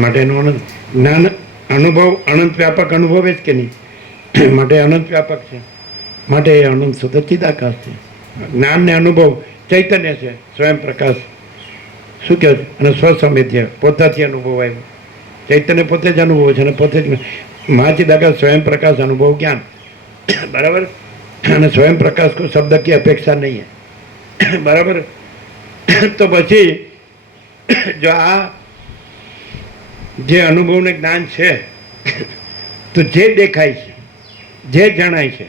માટે એનું અનંત જ્ઞાન અનુભવ અનંત વ્યાપક અનુભવે જ કે નહીં, માટે અનંત વ્યાપક છે, માટે એ અનંત શુદ્ધ ચિદાકાશ છે. જ્ઞાન ને અનુભવ ચૈતન્ય છે, સ્વયં પ્રકાશ. શું કહે છે? અને સ્વસમેધ્ય પોતાથી અનુભવ આવ્યો. ચૈતન્ય પોતે જ અનુભવ છે અને પોતે જ મહાચિદાકાશ સ્વયં પ્રકાશ અનુભવ જ્ઞાન. બરાબર? અને સ્વયં પ્રકાશ કોઈ શબ્દ की अपेक्षा नहीं है. બરાબર? તો પછી જો આ જે અનુભવને જ્ઞાન છે તો જે દેખાય છે, જે જણાય છે,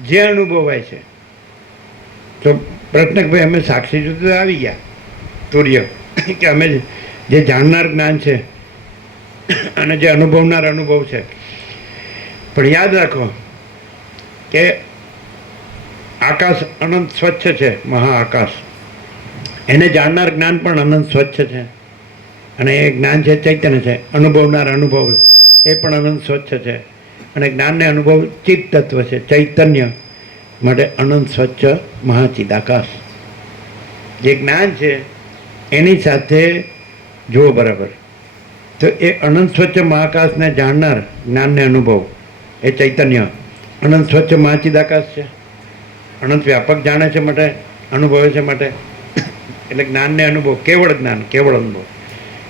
જે અનુભવાય છે, તો પ્રશ્ન કે ભાઈ અમે સાક્ષી સુધી આવી ગયા તુર્ય, કે અમે જે જાણનાર જ્ઞાન છે અને જે અનુભવનાર અનુભવ છે. પણ યાદ રાખો કે આકાશ અનંત સ્વચ્છ છે, મહાઆકાશ. એને જાણનાર જ્ઞાન પણ અનંત સ્વચ્છ છે, અને એ જ્ઞાન છે ચૈતન્ય છે. અનુભવનાર અનુભવ એ પણ અનંત સ્વચ્છ છે, અને જ્ઞાનને અનુભવ ચિત્ત તત્વ છે, ચૈતન્ય, માટે અનંત સ્વચ્છ મહાચિદાકાશ. જે જ્ઞાન છે એની સાથે જુઓ બરાબર, તો એ અનંત સ્વચ્છ મહાકાશને જાણનાર જ્ઞાનને અનુભવ એ ચૈતન્ય અનંત સ્વચ્છ મહાચિદાકાશ છે. અનંત વ્યાપક જાણે છે માટે અનુભવે છે, માટે એટલે જ્ઞાનને અનુભવ કેવળ જ્ઞાન, કેવળ અનુભવ,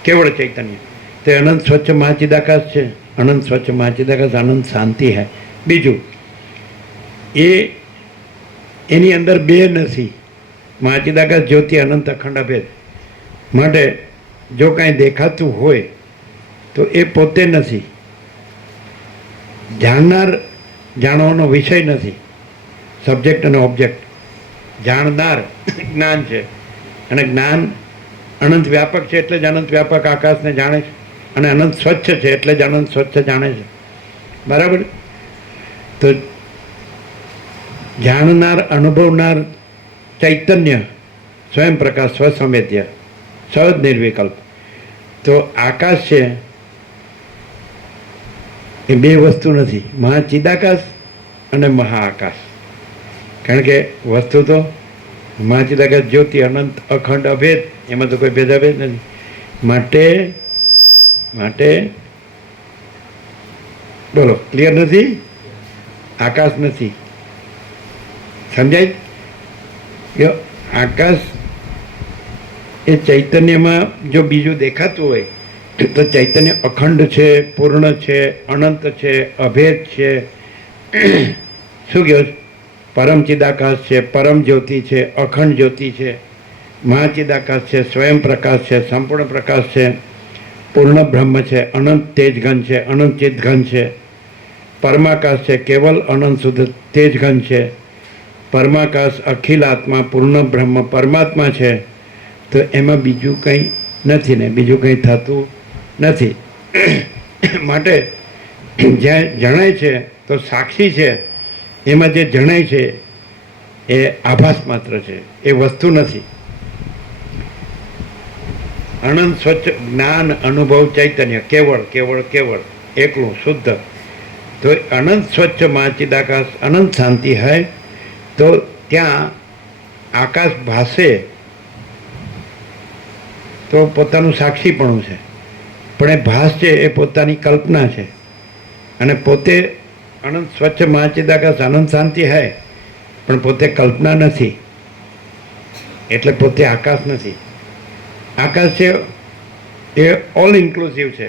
કેવળ ચૈતન્ય, તે અનંત સ્વચ્છ મહાચિદાકાશ છે. અનંત સ્વચ્છ મહાચિદાકાશ અનંત શાંતિ है. બીજું એની અંદર બે નથી. મહાચિદાકાશ જ્યોતિ અનંત અખંડ અભેદ, માટે જો કાંઈ દેખાતું હોય તો એ પોતે નથી. જાણનાર જાણવાનો વિષય નથી, સબ્જેક્ટ અને ઓબ્જેક્ટ. જાણનાર જ્ઞાન છે, અને જ્ઞાન અનંત વ્યાપક છે એટલે જ અનંત વ્યાપક આકાશને જાણે છે, અને અનંત સ્વચ્છ છે એટલે જ અનંત સ્વચ્છ જાણે છે. બરાબર? તો જાણનાર અનુભવનાર ચૈતન્ય સ્વયં પ્રકાશ સ્વસંવેદ્ય સહજ નિર્વિકલ્પ. તો આકાશ છે એ બે વસ્તુ નથી, મહાચિદાકાશ અને મહાઆકાશ. કારણ કે વસ્તુ તો મહાચિદાકાશ જ્યોતિ અનંત અખંડ અભેદ, એમાં તો કોઈ ભેદાભેદ નથી. માટે બોલો, ક્લિયર નથી? આકાશ નથી. સમજાય? આકાશ એ ચૈતન્યમાં જો બીજું દેખાતું હોય તો ચૈતન્ય અખંડ છે, પૂર્ણ છે, અનંત છે, અભેદ છે, શું કહ્યું? પરમ ચિદાકાશ છે, પરમ જ્યોતિ છે, અખંડ જ્યોતિ છે, મહાચિદાકાશ છે, સ્વયં પ્રકાશ છે, સંપૂર્ણ પ્રકાશ છે, પૂર્ણ બ્રહ્મ છે, અનંત તેજઘન છે, અનંત ચિદઘન છે, પરમાકાશ છે, કેવલ અનંત શુદ્ધ તેજઘન છે, પરમાકાશ અખિલ આત્મા પૂર્ણ બ્રહ્મ પરમાત્મા છે. તો એમાં બીજું કંઈ નથી ને બીજું કંઈ થતું નથી. માટે જ્યાં જણાય છે તો સાક્ષી છે, એમાં જે જણાય છે એ આભાસ માત્ર છે, એ વસ્તુ નથી. અનંત સ્વચ્છ જ્ઞાન અનુભવ ચૈતન્ય કેવળ કેવળ કેવળ એકલું શુદ્ધ. તો અનંત સ્વચ્છ મહાચિદાકાશ અનંત શાંતિ હોય તો ત્યાં આકાશ ભાસે તો પોતાનું સાક્ષીપણું છે, પણ એ ભાસ છે એ પોતાની કલ્પના છે. અને પોતે અનંત સ્વચ્છ મહાચિદાકાશ આનંદ શાંતિ હોય પણ પોતે કલ્પના નથી, એટલે પોતે આકાશ નથી. આકાશ છે એ ઓલ ઇન્ક્લુઝિવ છે.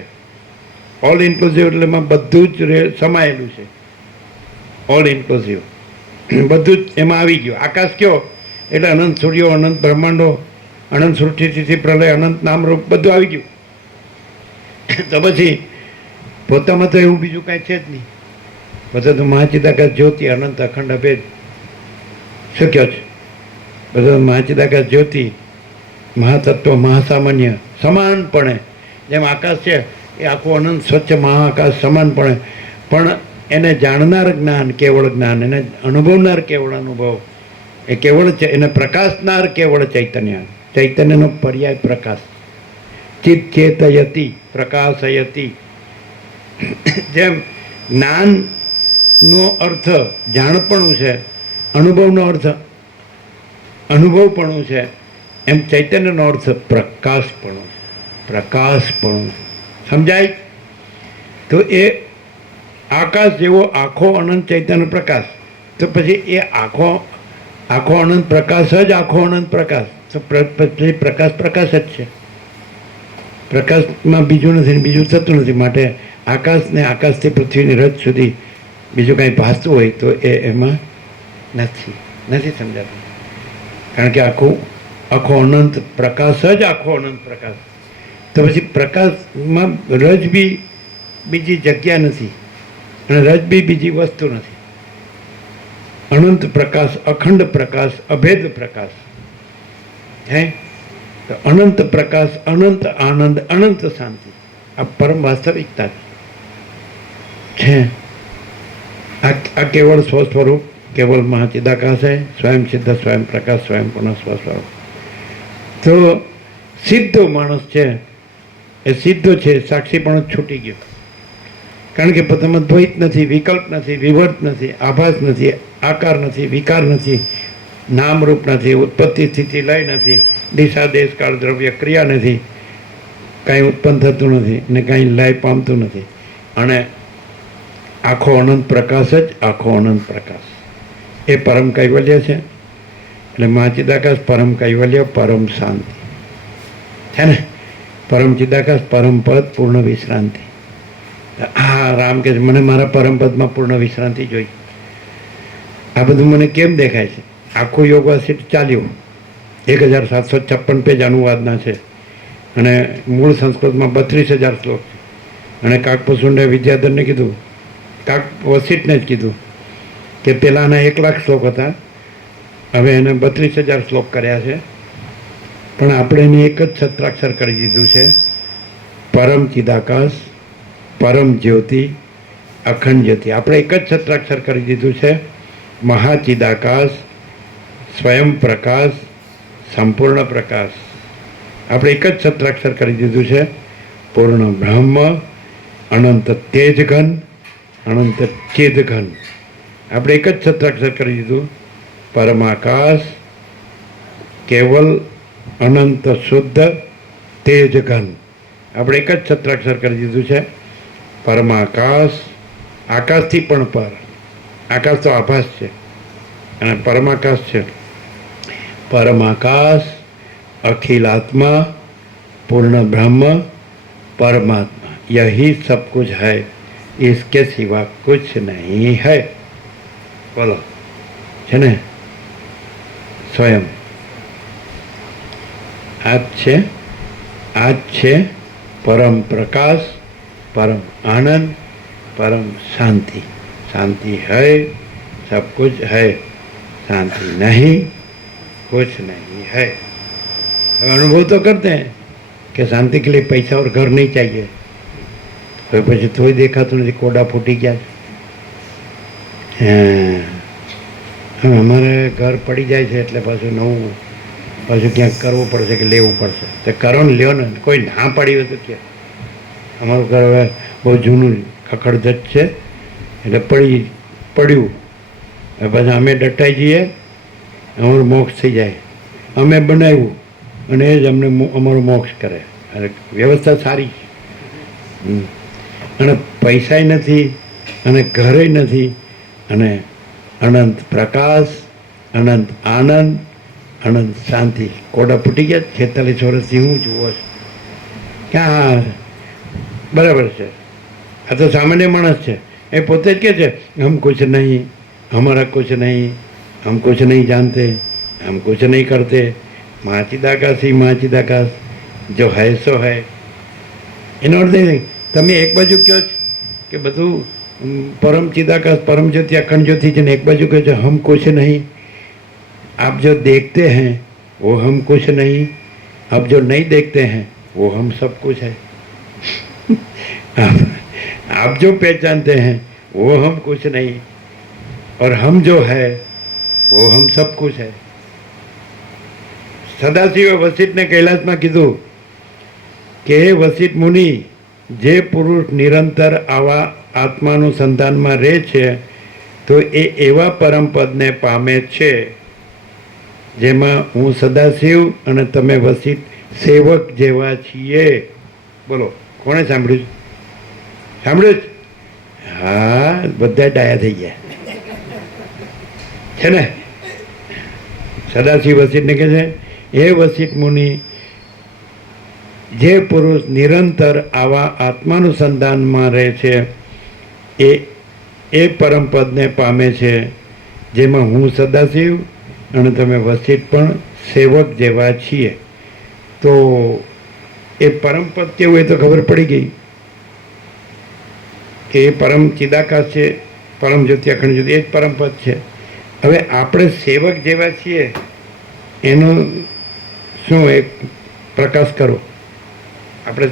ઓલ ઇન્ક્લુઝિવ એટલે એમાં બધું જ સમાયેલું છે. ઓલ ઇન્ક્લુઝિવ બધું જ એમાં આવી ગયું. આકાશ કયો એટલે અનંત સૂર્યો, અનંત બ્રહ્માંડો, અનંત સૃષ્ટિથી પ્રલય, અનંત નામરૂપ બધું આવી ગયું. તો પછી પોતામાં તો એવું બીજું કાંઈ છે જ નહીં. બધા તો મહાચિદાકાશ જ્યોતિ અનંત અખંડ અભેદ શક્ય છે. બધા મહાચિદાકાશ જ્યોતિ મહાતત્વ મહાસામાન્ય સમાનપણે જેમ આકાશ છે એ આખું અનંત સ્વચ્છ મહાઆકાશ સમાનપણે, પણ એને જાણનાર જ્ઞાન કેવળ જ્ઞાન, એને અનુભવનાર કેવળ અનુભવ, એ કેવળ છે. એને પ્રકાશનાર કેવળ ચૈતન્ય, ચૈતન્યનો પર્યાય પ્રકાશ. ચિત ચેતયતિ પ્રકાશયતિ. જેમ જ્ઞાનનો અર્થ જાણપણું છે, અનુભવનો અર્થ અનુભવપણું છે, એમ ચૈતન્યનો અર્થ પ્રકાશપણું છે. પ્રકાશપણું સમજાય? તો એ આકાશ જેવો આખો અનંત ચૈતન્ય પ્રકાશ, તો પછી એ આખો અનંત પ્રકાશ જ આખો અનંત પ્રકાશ. તો પછી પ્રકાશ પ્રકાશ જ છે. પ્રકાશમાં બીજું નથી, બીજું થતું નથી. માટે આકાશને આકાશથી પૃથ્વીની રજ સુધી બીજું કાંઈ ભાસતું હોય તો એ એમાં નથી સમજાતું. કારણ કે આખો અનંત પ્રકાશ જ આખો અનંત પ્રકાશ. તો પછી પ્રકાશમાં રજ બી બીજી જગ્યા નથી અને રજ બી બીજી વસ્તુ નથી. અનંત પ્રકાશ, અખંડ પ્રકાશ, અભેદ પ્રકાશ હે. તો અનંત પ્રકાશ, અનંત આનંદ, અનંત શાંતિ, આ પરમ વાસ્તવિકતા છે. આ કેવળ સ્વસ્વરૂપ કેવળ મહાચિદાકાશ છે, સ્વયં સિદ્ધ, સ્વયં પ્રકાશ, સ્વયં પૂર્ણ સ્વસ્વરૂપ. તો સિદ્ધ માણસ છે એ સીધો છે, સાક્ષી પણ છૂટી ગયો. કારણ કે પોતામાં દ્વૈત નથી, વિકલ્પ નથી, વિવર્ત નથી, આભાસ નથી, આકાર નથી, વિકાર નથી, નામરૂપ નથી, ઉત્પત્તિ સ્થિતિ લય નથી, દિશા દેશ કાળ દ્રવ્ય ક્રિયા નથી, કાંઈ ઉત્પન્ન થતું નથી ને કાંઈ લય પામતું નથી. અને આખો અનંત પ્રકાશ જ આખો અનંત પ્રકાશ એ પરમ કૈવલ્ય છે. એટલે મહાચિદાકાશ પરમ કૈવલ્ય, પરમ શાંતિ છે ને. પરમ ચિદાકાશ, પરમ પદ, પૂર્ણ વિશ્રાંતિ. હા, રામ કે મને મારા પરમ પદમાં પૂર્ણ વિશ્રાંતિ જોઈ. આ બધું મને કેમ દેખાય છે? આખું યોગ વાસિત ચાલ્યું, 1756 પેજ અનુવાદના છે અને મૂળ સંસ્કૃતમાં 32,000 શ્લોક છે. અને કાકપસુંડે વિદ્યાધરને કીધું, કાક વસિતને જ કીધું કે પહેલાંના 1,00,000 શ્લોક હતા, હવે એને 32,000 શ્લોક કર્યા છે. પણ આપણે એને એક જ છત્રાક્ષર કરી દીધું છે, પરમ ચિદાકાશ, પરમ જ્યોતિ, અખંડ જ્યોતિ. આપણે એક જ છત્રાક્ષર કરી દીધું છે, મહાચિદાકાશ, સ્વયં પ્રકાશ, સંપૂર્ણ પ્રકાશ. આપણે એક જ છત્રાક્ષર કરી દીધું છે, પૂર્ણ બ્રહ્મ, અનંત તેજઘન, અનંત ચેદઘન. આપણે એક જ છત્રાક્ષર કરી દીધું, પરમાકાશ, કેવલ અનંત શુદ્ધ તેજઘન. આપણે એક જ છત્રાક્ષર કરી દીધું છે, પરમાકાશ, આકાશથી પણ પર. આકાશ તો આભાસ છે અને પરમાકાશ છે. परमाकाश, अखिल आत्मा, पूर्ण ब्रह्म, परमात्मा, यही सब कुछ है, इसके सिवा कुछ नहीं है. બોલો છે ને સ્વયં આ જ છે પરમ પ્રકાશ, परम आनंद, परम शांति। शांति है सब कुछ है, शांति नहीं कुछ नहीं है। अनुभव तो करते हैं कि शांति के लिए पैसा और घर नहीं चाहिए, तो પછી તોય દેખાતું નથી, કોડા ફૂટી ગયા છે। અમારે ઘર પડી જાય છે એટલે પાછું નવું પાછું ક્યાંક કરવું પડશે કે લેવું પડશે, તો કરો ને લ્યો ને, કોઈ ના પાડી હોય તો ક્યાં। અમારું ઘર હવે બહુ જૂનું ખખડધજ છે એટલે પડ્યું પછી અમે ડટાઈ જઈએ, અમારું મોક્ષ થઈ જાય। અમે બનાવ્યું અને એ જ અમને અમારું મોક્ષ કરે, અને વ્યવસ્થા સારી છે, અને પૈસાય નથી અને ઘરે નથી, અને અનંત પ્રકાશ, અનંત આનંદ, અનંત શાંતિ। કોડા ફૂટી ગયા 46 વર્ષથી હું જુઓ છું ક્યાં બરાબર છે। આ તો સામાન્ય માણસ છે, એ પોતે જ કહે છે હમ કુછ નહીં, हमारा कुछ नहीं, हम कुछ नहीं जानते, हम कुछ नहीं करते, માચિદાકાશી માચિદાકાશ જો હૈ સો હૈ। એનો અર્થ એ તમે એક બાજુ કહો છો કે બધું પરમ ચિદાકાશ પરમ જ્યોતિ અખંડ જ્યોતિ છે, ને એક બાજુ કહો છો હમ कुछ नहीं, आप जो देखते हैं वो हम कुछ नहीं, आप जो नहीं देखते हैं वो हम सब कुछ है। आप जो पहचानते हैं वो हम कुछ नहीं, और हम जो है वो हम सब कुछ है। સદાશિવે વસિષ્ઠને કૈલાસમાં કીધું કે હે વસિષ્ઠ મુનિ, જે પુરુષ નિરંતર આવા આત્માનું સંધાનમાં રહે છે તો એ એવા પરમ પદને પામે છે જેમાં હું સદાશિવ અને તમે વસિષ્ઠ સેવક જેવા છીએ। બોલો કોણે સાંભળ્યું સાંભળ્યું? હા, બધા ડાયા થઈ ગયા છે ને। સદાશિવ વસિષ્ઠને કહે છે હે વસિષ્ઠ મુનિ, જે પુરુષ નિરંતર આવા આત્માનુસંધાનમાં રહે છે એ પરમ પદને પામે છે જેમાં હું સદાશિવ અને તમે વસિષ્ઠ પણ સેવક જેવા છીએ। તો એ પરમ પદ કેવું એ તો ખબર પડી ગઈ કે એ પરમ ચિદાકાશ છે, પરમ જ્યોતિ અખંડ જ્યોતિ, એ જ પરમ પદ છે। હવે આપણે સેવક જેવા છીએ એનો શું એક પ્રકાશ કરો। આપણે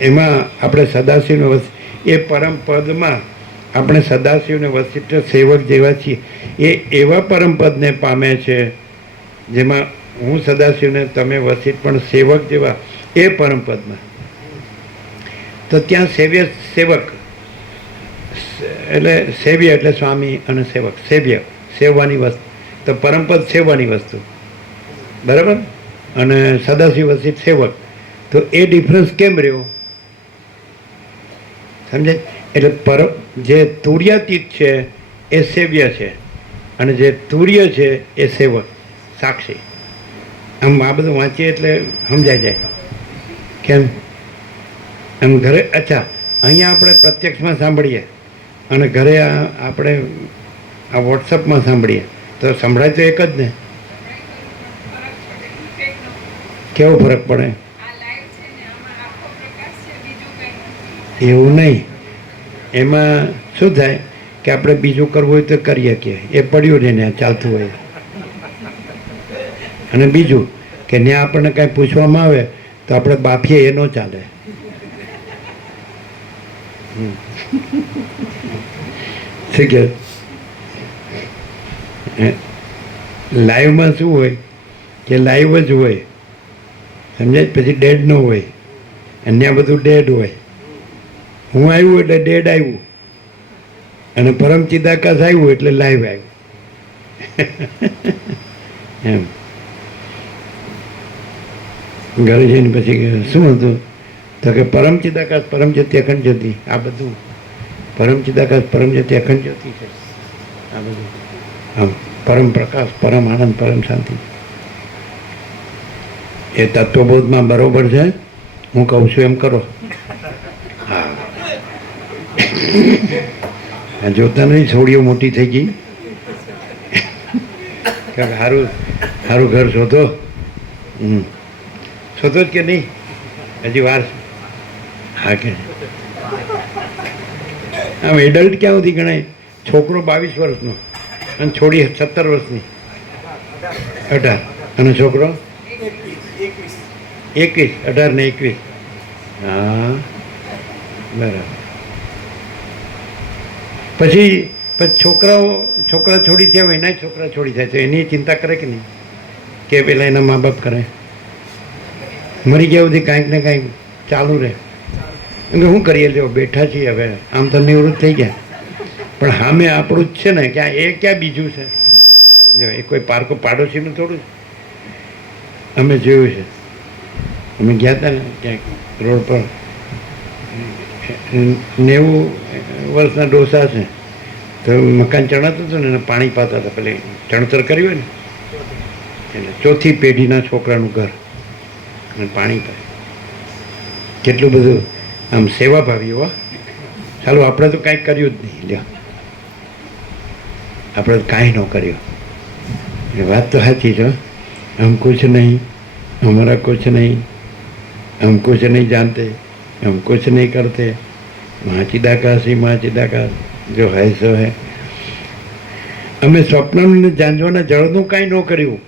એમાં આપણે સદાશિવને એ પરમ પદમાં આપણે સદાશિવને વસિષ્ઠ સેવક જેવા છીએ, એ એવા પરમ પદને પામે છે જેમાં હું સદાશિવને તમે વસિષ્ઠ પણ સેવક જેવા એ પરમ પદમાં। તો ત્યાં સેવક એટલે સેવ્ય એટલે સ્વામી અને સેવક, સેવવાની વસ્તુ, તો પરમપદ સેવવાની વસ્તુ બરાબર, અને સદાશિવ વસિષ્ઠ સેવક, તો એ ડિફરન્સ કેમ રહ્યો સમજે? એટલે જે તુર્યાતીત છે એ સેવ્ય છે, અને જે તુર્ય છે એ સેવક સાક્ષી। આમ આ બધું વાંચીએ એટલે સમજાઈ જાય કેમ આમ ઘરે। અચ્છા, અહીંયા આપણે પ્રત્યક્ષમાં સાંભળીએ અને ઘરે આપણે આ વોટ્સઅપમાં સાંભળીએ તો સંભળાય તો એક જ ને, કેવો ફરક પડે? એવું નહીં, એમાં શું થાય કે આપણે બીજું કરવું હોય તો કરીએ કે એ પડ્યું ને ત્યાં ચાલતું હોય, અને બીજું કે ત્યાં આપણને કાંઈ પૂછવામાં આવે તો આપણે બાફીએ એ ન ચાલે। શું કે લાઈવમાં શું હોય કે લાઈવ જ હોય સમજાય, પછી ડેડ ન હોય, અને ત્યાં બધું ડેડ હોય। હું આવ્યું એટલે ડેડ આવ્યું, અને પરમ ચિદાકાશ આવ્યું એટલે લાઈવ આવ્યું એમ। ઘરે જઈને પછી શું હતું તો કે પરમ ચિદાકાશ પરમ જ્યોતિ અખંડ જ્યોતિ, આ બધું પરમ ચિદાકાશ પરમ જ્યોતિ અખંડ જ્યોતિ છે આ બધું, આમ પરમ પ્રકાશ પરમ આનંદ પરમ શાંતિ। એ તત્વબોધમાં બરોબર છે, હું કહું છું એમ કરો। હા, જોતા નહીં છોડીઓ મોટી થઈ ગઈ કાંઈક સારું સારું ઘર શોધો. શોધો જ કે નહીં? હજી વાર છે? હા કે આમ એડલ્ટ ક્યાં સુધી ગણાય? છોકરો 22 વર્ષનો અને છોડી 17 વર્ષની. 18 અને છોકરો 21. 18 ને 21. હા બરાબર. પછી છોકરા છોડી થયા હોય એના છોકરા છોડી થાય તો એની ચિંતા કરે કે નહીં? કે પેલા એના મા બાપ કરે? મરી ગયા સુધી કાંઈક ને કાંઈક ચાલુ રહે. કેમ કે શું કરીએ? જો બેઠા છીએ હવે, આમ તો નિવૃત્ત થઈ ગયા, પણ સામે આપણું જ છે ને. ક્યાં એ ક્યાં બીજું છે? જો એ કોઈ પારકો પાડોશીનું થોડું છે. અમે જોયું છે, અમે ગયા હતા ને ક્યાંક રોડ પર, 90 વર્ષના ડોસા છે, તો મકાન ચણાતું હતું ને એને પાણી પાતા હતા. પેલી ચણતર કર્યું હોય ને એટલે ચોથી પેઢીના છોકરાનું ઘર અને પાણી પાય. કેટલું બધું આમ સેવાભાવી હો. ચાલો આપણે તો કાંઈ કર્યું જ નહીં. લ્યો આપણે તો કાંઈ ન કર્યું. એ વાત તો સાચી છે. હમ કુછ નહીં, હમારા કુછ નહીં, હમ કુછ નહીં જાનતે, હમ કુછ નહીં કરતે, માँ ચિદાકાશ જો હૈ સો હૈ. અમે સ્વપ્નને જાંજવાના જળનું કાંઈ ન કર્યું.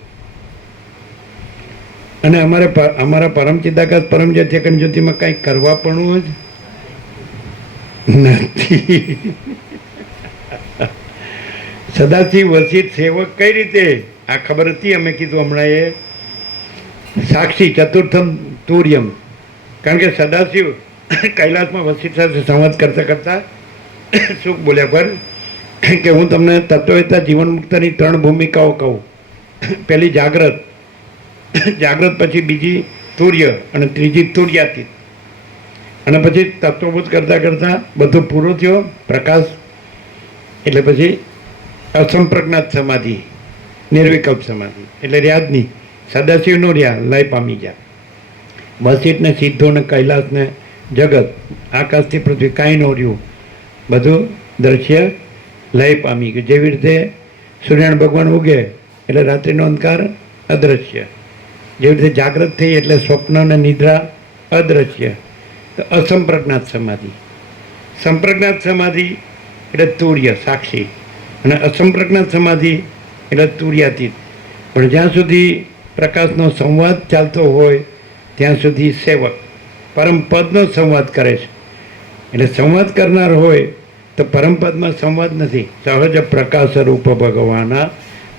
અને અમારા પરમ ચિદાકાશ પરમ જ્યોતિમાં કાંઈ કરવા પણ જ નથી. સદાશિવ વસિત સેવક કઈ રીતે? આ ખબર હતી? અમે કીધું હમણાં એ સાક્ષી ચતુર્થમ તુર્યમ. કારણ કે સદાશિવ કૈલાસમાં વસિત સાથે સંવાદ કરતા કરતા શું બોલ્યા પર કે હું તમને તત્વવેતા જીવન મુક્તની 3 ભૂમિકાઓ કહું. પહેલી જાગ્રત, પછી બીજી તુર્ય અને ત્રીજી તુર્યાતીત. અને પછી તત્વભૂત કરતાં કરતાં બધું પૂરું થયો પ્રકાશ, એટલે પછી અસંપ્રજ્ઞાત સમાધિ, નિર્વિકલ્પ સમાધિ એટલે રહ્યા જ નહીં. સદાશિવનો રહ્યા, લય પામી ગયા. વસિતને સિદ્ધો ને કૈલાસને જગત, આકાશથી પૃથ્વી કાંઈ ન રહ્યું, બધું દ્રશ્ય લય પામી ગયું. જેવી રીતે સૂર્યનારાયણ ભગવાન ઉગે એટલે રાત્રિનો અંધકાર અદૃશ્ય, જેવી રીતે જાગૃત થઈ એટલે સ્વપ્ન અને નિદ્રા અદૃશ્ય. તો અસંપ્રજ્ઞાત સમાધિ, સંપ્રજ્ઞાત સમાધિ એટલે તુર્ય સાક્ષી, અને અસંપ્રજ્ઞાત સમાધિ એટલે તુર્યાતીત. પણ જ્યાં સુધી પ્રકાશનો સંવાદ ચાલતો હોય ત્યાં સુધી સેવક પરમપદનો સંવાદ કરે છે. એટલે સંવાદ કરનાર હોય તો પરમપદમાં સંવાદ નથી. સહજ પ્રકાશ રૂપ ભગવાના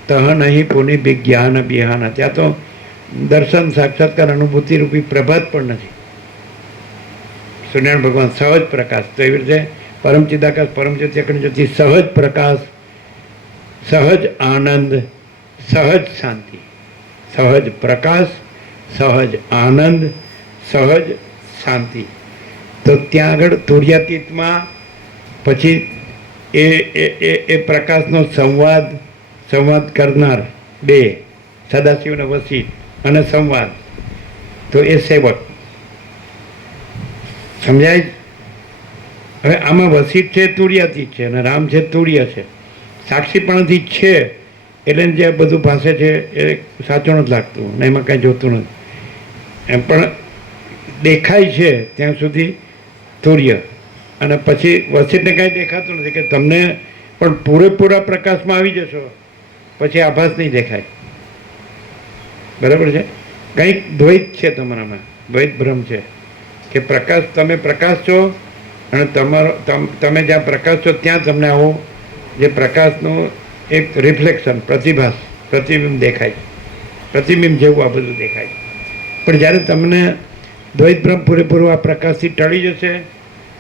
તહ નહીં પુનિ વિજ્ઞાન બિહાના. ત્યાં તો દર્શન સાક્ષાત્કાર અનુભૂતિ રૂપી પ્રભાત પણ નથી. સૂર્યનારાયણ ભગવાન સહજ પ્રકાશ. તો એવી રીતે પરમ ચિદાકાશ પરમ જ્યોતિ અખંડ જ્યોતિ સહજ પ્રકાશ, સહજ આનંદ, સહજ શાંતિ. સહજ પ્રકાશ, સહજ આનંદ, સહજ શાંતિ. તો ત્યાં આગળ તુર્યાતીતમાં પછી એ પ્રકાશનો સંવાદ કરનાર 2, સદાશિવને વસિત અને સંવાદ, તો એ સેવક. સમજાય? હવે આમાં વસિત છે તુર્યાતીત છે અને રામ છે તુર્ય છે. સાક્ષીપણથી છે એટલે જે બધું પાસે છે એ સાચું નથી લાગતું ને એમાં કાંઈ જોતું નથી. એમ પણ દેખાય છે ત્યાં સુધી તુર્ય, અને પછી વસિતને કાંઈ દેખાતું નથી. કે તમને પણ પૂરેપૂરા પ્રકાશમાં આવી જશો પછી આભાસ નહીં દેખાય. બરાબર છે? કંઈક દ્વૈત છે તમારામાં, દ્વૈત ભ્રમ છે કે પ્રકાશ, તમે પ્રકાશ છો અને તમે જ્યાં પ્રકાશ છો ત્યાં તમને આવો જે પ્રકાશનું એક રિફ્લેક્શન, પ્રતિબિંબ દેખાય, પ્રતિબિંબ જેવું આ બધું દેખાય. પણ જ્યારે તમને દ્વૈત ભ્રમ પૂરેપૂરો આ પ્રકાશથી ટળી જશે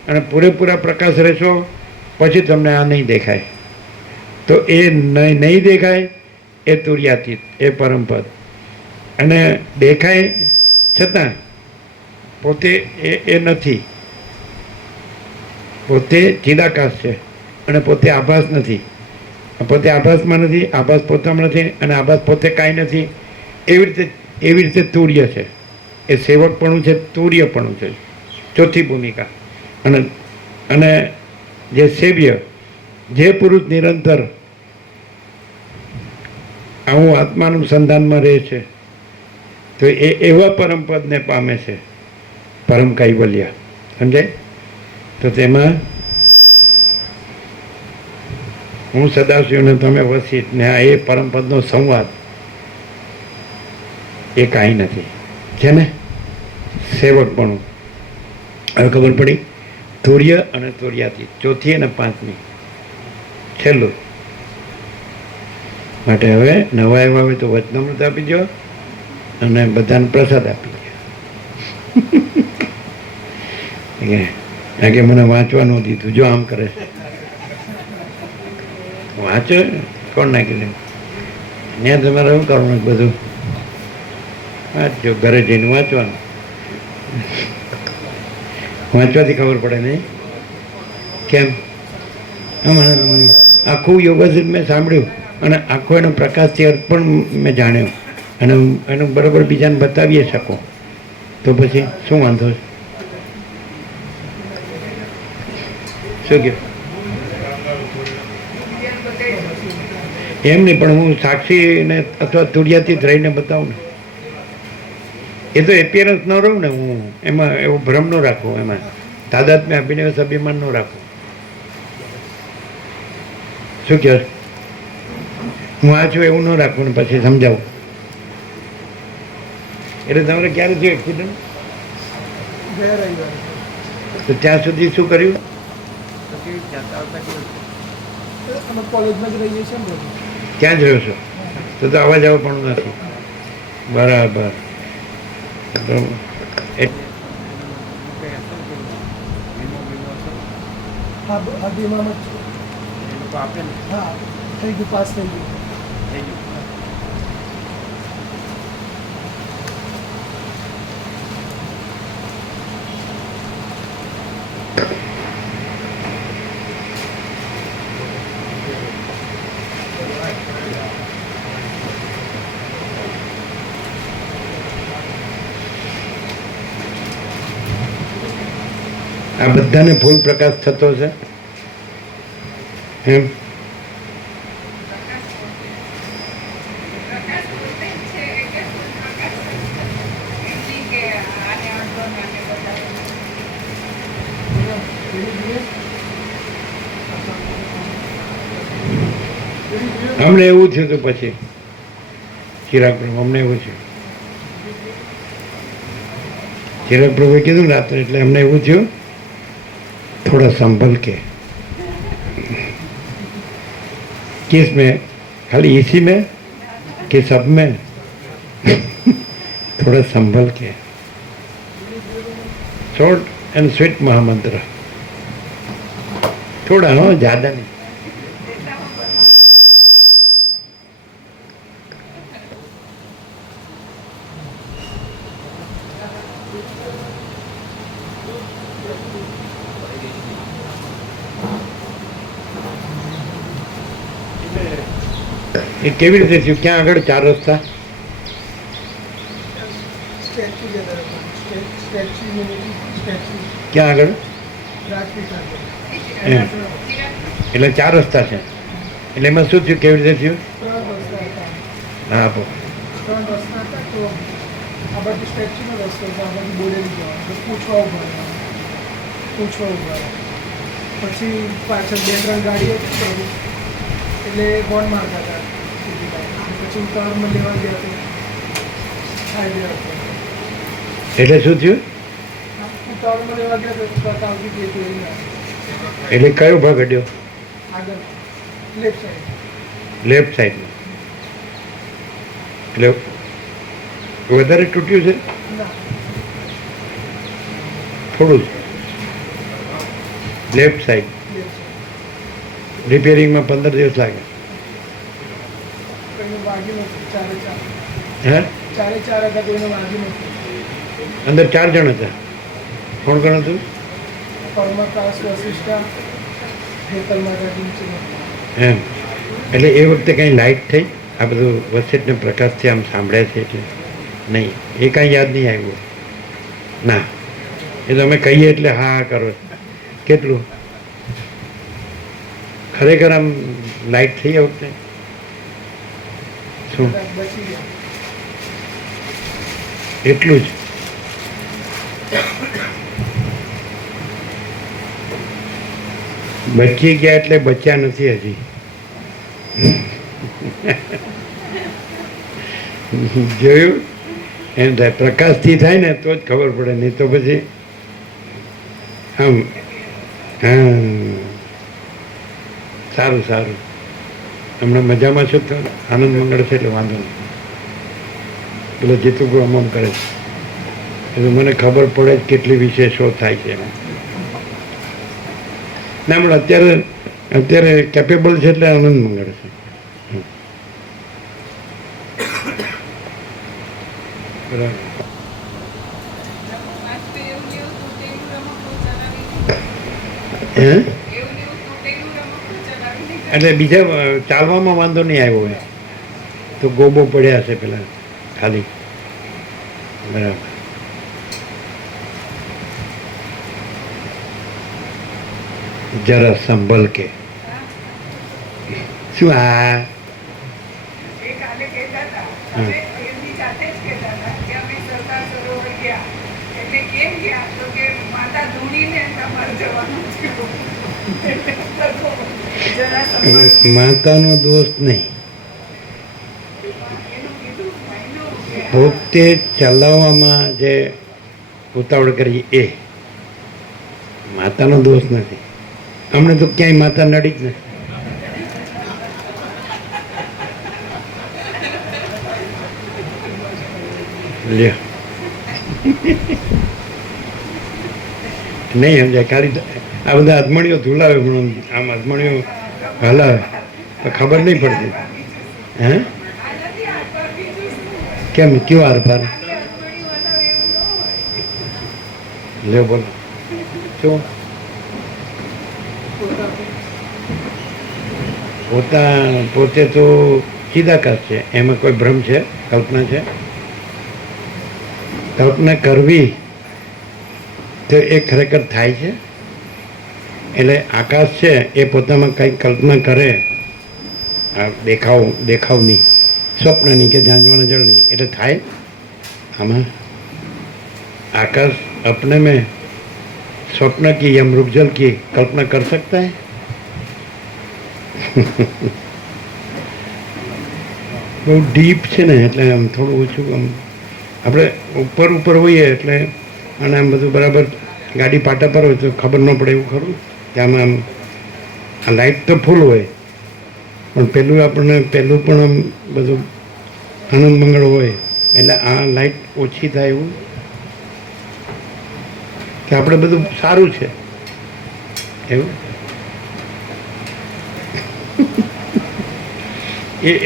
અને પૂરેપૂરા પ્રકાશ રહેશો પછી તમને આ નહીં દેખાય. તો એ નહીં દેખાય એ તુર્યાતીત, એ પરમપદ. અને દેખાય છતાં પોતે એ નથી. પોતે ચિદાકાશ છે અને પોતે આભાસ નથી. પોતે આભાસમાં નથી, આભાસ પોતામાં નથી અને આભાસ પોતે કાંઈ નથી. એવી રીતે તુર્ય છે. એ સેવકપણું છે, તુર્યપણું છે, ચોથી ભૂમિકા. અને જે સેવ્ય, જે પુરુષ નિરંતર આવું આત્માનુસંધાનમાં રહે છે તો એ એવા પરમપદને પામે છે, પરમ કૈવલ્ય. સમજાય? તો તેમાં હું સદાશિવને તમે વસિત ને આ એ પરમપદનો સંવાદ એ કાંઈ નથી. છે ને સેવકપણું. હવે ખબર પડી તુર્ય અને તુર્યાતી, ચોથી અને પાંચમી, છેલ્લું. માટે હવે નવા આવ્યા હોય તો વચનામૃત આપી દો અને બધાને પ્રસાદ આપી દો. કે મને વાંચવાનું દીધું, જો આમ કરે વાંચો, કોણ નાખી દે ત્યાં તમારે શું કરવાનું બધું વાંચજો, ઘરે જઈને વાંચવાનું. વાંચવાથી ખબર પડે નહીં કેમ. આખું યોગાસન મેં સાંભળ્યું અને આખો એનો પ્રકાશથી અર્થ પણ મેં જાણ્યો અને એનું બરાબર બીજાને બતાવીએ શકો તો પછી શું વાંધો છે? શું કહ્યું? એમ નહીં, પણ હું સાક્ષીને અથવા તુર્યાથી જ રહીને બતાવું ને, એ તો એપિયરન્સ ન રહું ને હું એમાં, એવો ભ્રમ ન રાખું, એમાં તાદાત્મ્ય અભિનય અભિમાન ન રાખું. શું કહે? હું આ છું એવું ન રાખું ને પછી સમજાવું. એટલે તમારે ક્યારે થયું એક્સિડન્ટ? તો ત્યાં સુધી શું કર્યું? ક્યાં જ રહ્યો છો? તો આવવા જવા પણ નથી. બરાબર. આ બધાને ફૂલ પ્રકાશ થતો છે એમ? અમને એવું થયું હતું પછી ચિરાગ પ્રભુ, અમને એવું થયું. ચિરાગ પ્રભુએ કીધું રાત્રે, એટલે અમને એવું થયું थोड़ा संभल के. किस में? खाली इसी में कि सब में? थोड़ा संभल के. शॉर्ट एंड स्वीट महामंत्र. थोड़ा, हाँ, ज्यादा नहीं. એ કેવી રીતે થયું? ક્યાં આગળ 4 રસ્તા? ક્યાં આગળ? એમ એટલે 4 રસ્તા છે. એટલે એમાં શું થયું? કેવી રીતે થયું? હા, આપો. પછી પાછળ 2-3 ગાડીઓ એટલે બોન્ડ મારતા હતા. પછી ઉતાવળમાં લેવા ગયા હતો, હાઈવે હતો. એટલે શું થયું? ઉતાવળમાં લેવા ગયા તો બતાવતી ગઈ હતી. એટલે કયો ભાગ અડ્યો? આગળ લેફ્ટ સાઈડ. Left side. એટલે વધારે તૂટ્યું છે? ના, થોડું જ. લેફ્ટ સાઈડ રિપેરિંગમાં 15 દિવસ લાગે. કોઈને વાગ્યું નથી. હે? 4 હતા, કોઈને વાગ્યું નથી. અંદર 4 જણ હતા. કોણ કોણ હતું? પરમાકાશ, વશિષ્ઠા, હેતલ માતાજી. એમ એટલે એ વખતે કંઈ લાઇટ થઈ? આ બધું વસેટને પ્રકાશથી આમ સાંભળ્યા છે એટલે નહીં, એ કાંઈ યાદ નહીં આવ્યું? ના, એ તો અમે કહીએ એટલે હા કરો. કેટલું ખરેખર આમ લાઇટ થઈ? આ વખતે શું કદાચ બચી ગયા. એટલું જ બચી ગયા એટલે બચ્યા નથી હજી. જોયું એમ થાય પ્રકાશથી થાય ને તો જ ખબર પડે, નહીં તો પછી આમ. હા, સારું સારું. હમણાં મજામાં છો તો આનંદ મંગળ છે એટલે વાંધો નહીં. પેલો જીતુભાઈ આમ કરે છે એટલે મને ખબર પડે જ કેટલી વિશેષો થાય છે એમાં. ના પણ અત્યારે કેપેબલ છે એટલે આનંદ મંગળ છે. બરાબર. હે એટલે બીજા ચાલવામાં વાંધો નહીં આવ્યો હોય તો ગોબો પડ્યા હશે પેલા ખાલી. બરાબર. જરા સંભલ કે શું આ હા. માતાનો દોષ નહીં, પોતે ચલાવવામાં જે ઉતાવળ કરી એ માતાનો દોષ નથી. અમને તો ક્યાંય માતા નડી જ નથી. લ્યો નહીં સમજાય. ખાલી આ બધા અધમણીઓ ધુલાવે પણ આમ અધમણીઓ હલાવે તો ખબર નહીં પડતી. હે કેમ કયો આર પાર લ્યો બોલો શું પોતે તો ચિદાકાશ છે, એમાં કોઈ ભ્રમ છે? કલ્પના છે? કલ્પના કરવી તો એ ખરેખર થાય છે. એટલે આકાશ છે એ પોતામાં કંઈક કલ્પના કરે, આ દેખાવની, સ્વપ્નની કે ઝાંઝવાના જળની, એટલે થાય. આમાં आकाश अपने में स्वप्न की या मृगजल की कल्पना कर सकता है? બહુ ડીપ છે ને એટલે આમ થોડું ઓછું આમ આપણે ઉપર હોઈએ એટલે અને આમ બધું બરાબર ગાડી પાટા પર હોય તો ખબર ન પડે એવું ખરું કે આમાં આમ આ લાઇટ તો ફૂલ હોય પણ પહેલું પણ આમ બધું આનંદ મંગળ હોય એટલે આ લાઇટ ઓછી થાય એવું કે આપણે બધું સારું છે એવું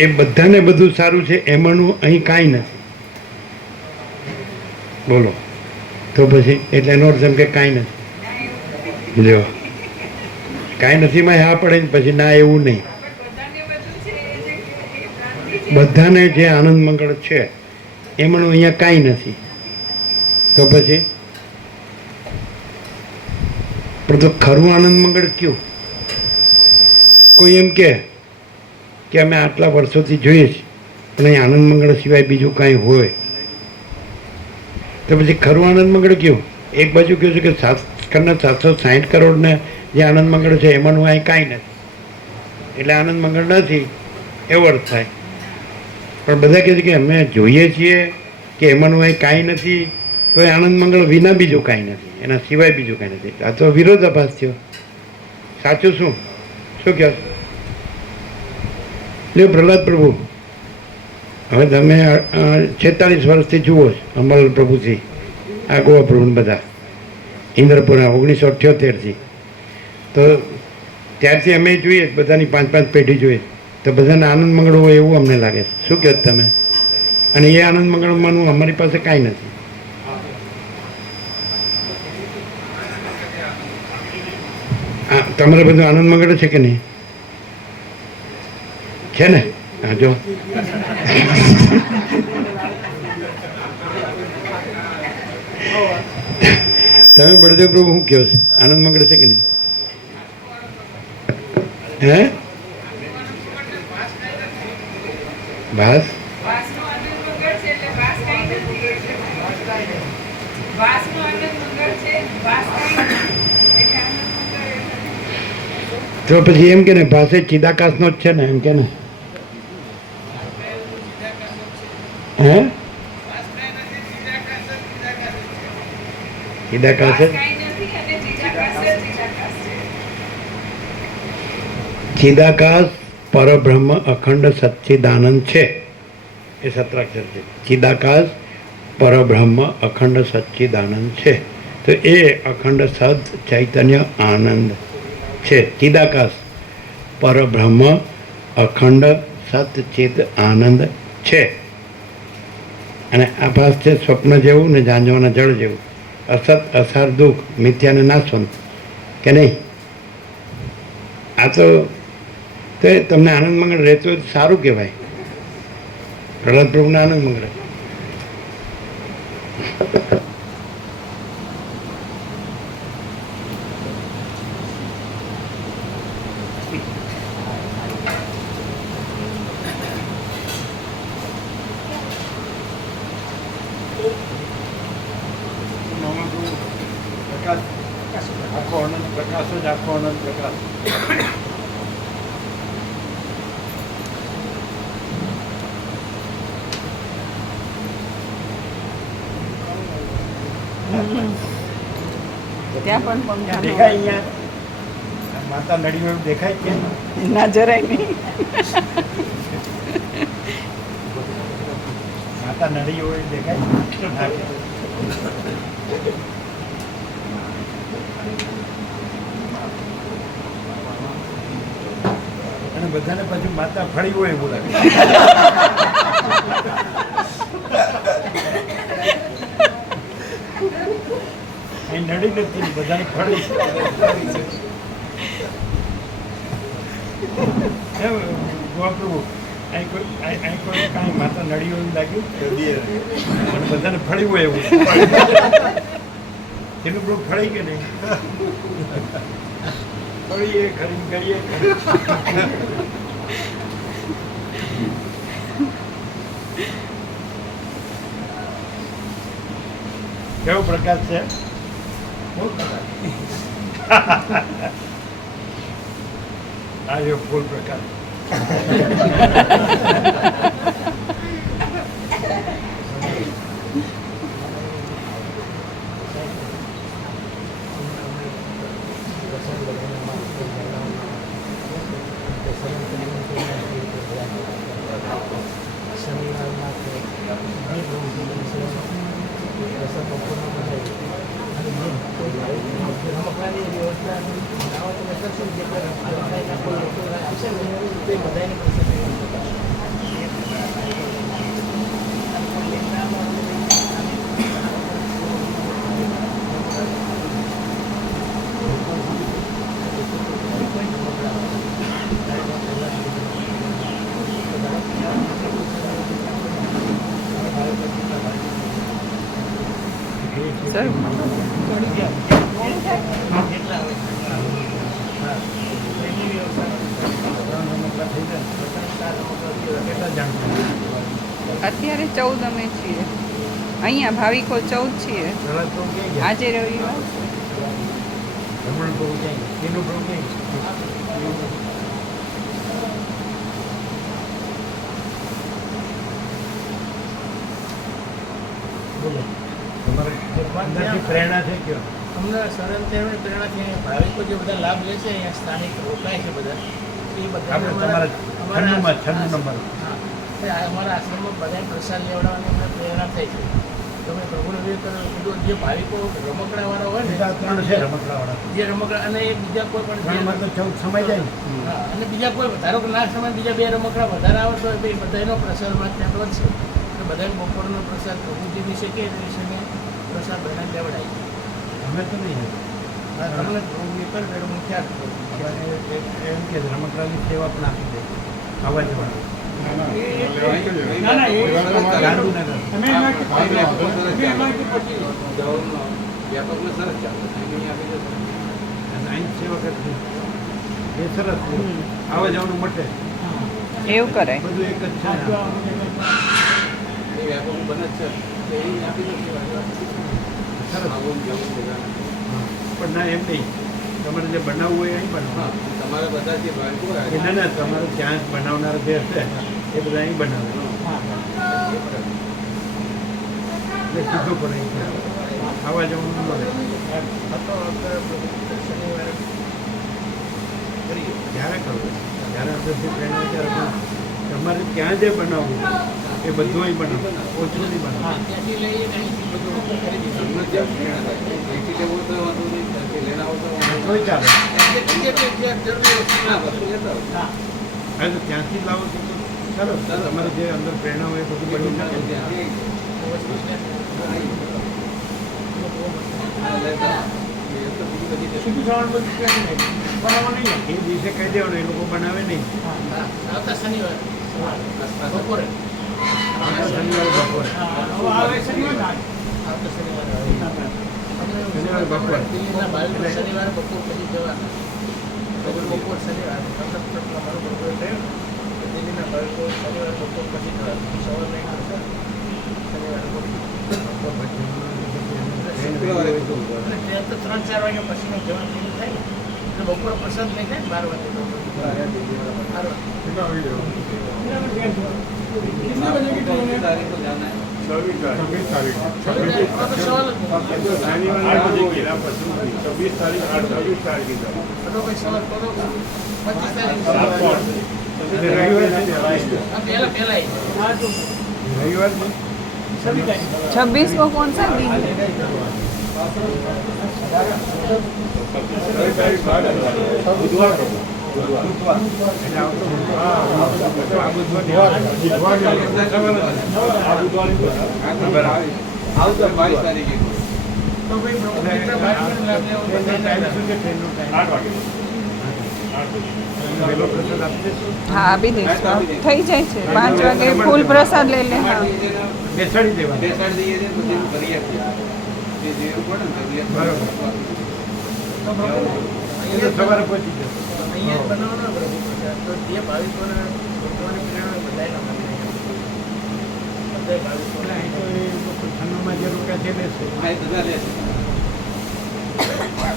એ બધાને બધું સારું છે એમાંનું અહીં કાંઈ નથી. બોલો તો પછી એટલે એનો અર્થ એમ કે કાંઈ નથી. જો કાંઈ નથીમાં હા પડે ને પછી ના એવું નહીં. બધાને જે આનંદ મંગળ છે એમાંનું અહીંયા કાંઈ નથી તો પછી પણ તો ખરું આનંદ મંગળ કયું? કોઈ એમ કે અમે આટલા વર્ષોથી જોઈએ છીએ પણ અહીં આનંદ મંગળ સિવાય બીજું કાંઈ હોય તો પછી ખરું આનંદ મંગળ કયું? એક બાજુ કહ્યું છે કે 760 કરોડને જે આનંદ મંગળ છે એમાંનું અહીં કાંઈ નથી એટલે આનંદ મંગળ નથી એવો અર્થ થાય. પણ બધા કહે છે કે અમે જોઈએ છીએ કે એમાંનું અહીં કાંઈ નથી તો એ આનંદ મંગળ વિના બીજું કાંઈ નથી, એના સિવાય બીજું કાંઈ નથી. આ તો વિરોધાભાસ થયો. સાચું શું કહો? લ્યો પ્રહલાદ પ્રભુ, હવે તમે 46 વર્ષથી જુઓ છો અમલ પ્રભુથી આ ગોવા પ્રભુ બધા ઇન્દ્રપુરા 1978થી તો ત્યારથી અમે જોઈએ બધાની 5-5 પેઢી જોઈએ તો બધાને આનંદ મંગળ હોય એવું અમને લાગે છે. શું કહો તમે? અને એ આનંદ મંગળમાંનું અમારી પાસે કાંઈ નથી. તમારે બધું આનંદ મંગળ છે કે નહીં? છે ને? હા જો તમે બળદેવ પ્રભુ શું કહો છો? આનંદ મંગળ છે કે નહીં? હે ભાસ વાસનો આનંદ મંગળ છે, વાસ કાંઈ નથી. એટલે આનંદ મંગળ તો પછી એમ કે ને પાસે ચિદાકાશનો જ છે ને એમ કે ને હે ચિદાકાશ જ વાસ કાંઈ નથી અને ચિદાકાશ જ ચિદાકાશ છે. ચિદાકાશ પરબ્રહ્મ અખંડ સચ્ચિદાનંદ છે એ સત્રાક્ષર છે. ચિદાકાશ પરબ્રહ્મ અખંડ સચ્ચિદાનંદ છે તો એ અખંડ સદ ચૈતન્ય આનંદ છે. ચિદાકાશ પરબ્રહ્મ અખંડ સતચિદ આનંદ છે. અને આભાસ છે સ્વપ્ન જેવું ને ઝાંઝવાના જળ જેવું, અસત અસાર દુઃખ મિથ્યાને નાશવંત કે નહીં. આ તો તમને આનંદ મંગળ રહેતું હોય તો સારું કહેવાય. પ્રહલાદ પ્રભુના આનંદ મંગળ પ્રકાશ આખો અનંત પ્રકાશ જ આખો અનંત પ્રકાશ. ત્યાં પણ પંખા દેખાય અહીંયા માતા નડીઓ એવું દેખાય કે ના જરાય નહીં. માતા નડી હોય દેખાય. અને બધાને પછી માતા ફળી હોય એવું લાગે. અહીં નડી નથી, બધાને ફળી. ગોપ્રભુ અહીં કોઈ કાંઈ માતા નડી હોય એવું લાગ્યું અને બધાને ફળી હોય એવું. એનું બધું ફળી કે નહીં? ફળીએ ખરી કરીએ. કેવો પ્રકાશ છે? આ જો ફૂલ પ્રકાશ. સર અત્યારે 14 અમે છીએ અહીંયા, ભાવિકો 14 છીએ. આજે રવિવાર. બોલો તમારે પ્રેરણા છે કયો? અમને સરળ તહેવારની પ્રેરણાથી ભાવિકો જે બધા લાભ લે છે અહીંયા સ્થાનિક રોકાય છે બધા એ બધા તમારા 96 નંબર. હા અમારા આશ્રમમાં બધા પ્રસાદ લેવડાવવાની અમને પ્રેરણા થઈ છે. તો મેં પ્રભુને કીધું જે ભાવિકો રમકડાવાળા હોય ને ત્રણ છે રમકડાવાળા. જે રમકડા અને એ બીજા કોઈ પણ ત્રણમાં તો 14 સમય જાય ને. હા અને બીજા કોઈ ધારો કે ના સમય બીજા 2 રમકડા વધારે આવે તો એ બધાનો પ્રસાદમાં ત્યાં વધશે. તો બધાને બપોરનો પ્રસાદ પ્રભુજી વિશે કે એ વિશે પ્રસાદ બધાને લેવડાય. અમે તો નહીં. તમને પ્રભુ એ કરે હું ખ્યાલ કરું. એમ કે રમકડાની સેવા પણ આપી દે આવવા જવાનું. ના ના એ ગાંધીનગર અમે એમાં કે પછી વ્યાપકને સરસ ચાલે અહીં આપી દે. અને અહીં સેવા કરતી એ સરસ છે. આવવા જવાનું મટે એવું કરાય. બધું એક જ છે ને. એ વ્યાપક બને જ છે એ આપી દે. સરસ. આવું જવું બધાને. પણ ના એમ નહીં, તમારે જે બનાવવું હોય એ અહીં બનાવો. હા, તમારે બધા જે ભાઈ કોઈ એ ના ના, તમારે ત્યાં બનાવનાર જે હશે એ બધા અહીં બનાવે. એટલે સીધું પણ અહીં છે. આવવા જવાનું ન રહે. શનિવારે કરીએ. જ્યારે કરવું, જ્યારે અંદરથી પ્રેરણા હોય ત્યારે પણ તમારે ત્યાં જે બનાવવું એ બધું અહીં બનાવો, ઓછું નહીં બનાવો. ત્યાંથી લઈએ ને અહીંથી બધું ખરીદી તમને જ્યાં પ્રેરણા થાય. અહીંથી લેવું તો વાંધો નહીં, ત્યાંથી લઈને આવો તો વાંધો નહીં. તોય ચાલે. જ્યાં જરૂરી વસ્તુ ના, વસ્તુ લેતા આવો. હા. હા, તો ત્યાંથી જ લાવો છો તો સરસ. તમારે જે અંદર પ્રેરણા હોય એ બધું બની શકે. ત્યાંથી વસ્તુ છે. આ લેતા આવો. એ તો બીજી બધી વસ્તુ. સીધું જવાનું બધું ક્યાંથી નહીં. બનાવવા નહીં. એ દિવસે કહી દેવાનું, એ લોકો બનાવે નહીં. હા, આવતા શનિવારે બપોરે. આવતા શનિવારે બપોરે. આવતા શનિવારે શનિવારે બપોરે. દિલ્હીના બાળકો શનિવારે બપોર પછી જવાના. બપોર શનિવારે મતલબ મારો બપોર થયો દિલ્હીના બાળકો શનિવારે બપોર પછી જવાના. સવારે નહીં આવશે શનિવારે બપોર. શુક્રવારે બધું અને ટ્રેન તો 3-4 વાગ્યા પછીનો જવાનું શરૂ થાય એટલે બપોરે પસંદ નહીં થાય 12 વાગે તો 12 વાગે. कौन-सी तारीख को जाना है? 26 तारीख તો સવાલ જ નહીં. छब्बीस तारीख 26 तारीख की બધો કોઈ સવાલ કરો 25 તારીખ રવિવાર છે. રવિવાર છે. 26 को कौन सा दिन है? बुधवार को એટલે આવતો આ બુધવારે આવતો 22 તારીખે તો ભાઈ બ્રહ્મપુત્ર બાળકોને લાભ લેવો તો ટાઈમ શું છે ટ્રેનનો ટાઈમ? 8 वागे પહેલો પ્રસાદ આપશે શું? हाँ अभी देखो થઈ જાય છે 5 વાગે ફૂલ પ્રસાદ લઈ લે હા બેસાડી દેવાનું. બેસાડી દઈએ છીએ પછી ભરી આપીએ. જે જેવું પડે ને તબિયત બરાબર. એ તો સવારે પહોંચી જશે. અહીંયા જ બનાવવાનો બ્રહ્મપુત્ર તો જે ભાવિકોને ભગવાનની પ્રેરણા બધાય ના મળે. બધાય ભાવિકોને અહીં તો એ લોકો ઠંડુમાં જે રોક્યા છે લેશે. હા, એ બધા લે છે.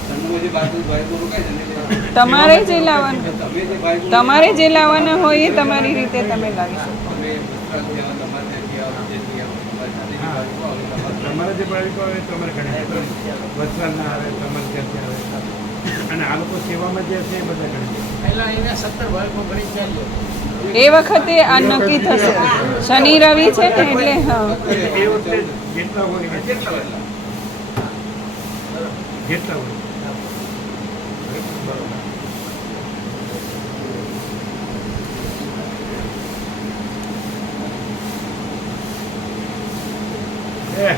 ઠંડુમાં જે બાજુ ભાઈકો રોકાય છે ને એટલે તમારે જે લાવવાનું તમે જે ભાઈકો તમારે જે લાવવાના હોય એ તમારી રીતે તમે લાવી શકો તમે ગુજરાત જેવા તમારે ત્યાંથી આવો, ત્યાંથી આવો, તમારી સાથે જે ભાઈકો આવે તમારે તમારા જે બાળકો આવે તમારે ગણે વચવાના આવે, તમારે ત્યાંથી આવે. અને આ લોકો સેવામાં જે હશે એ બધા ગણે. પહેલા એના 17 ભાવિકો ગણી ચાલ્યો. એ વખતે આ નક્કી થશે શનિ રવિ છે ને એટલે હા એ વખતે જેટલા હોય જેટલા વહેલા જેટલા હોય. એ હે?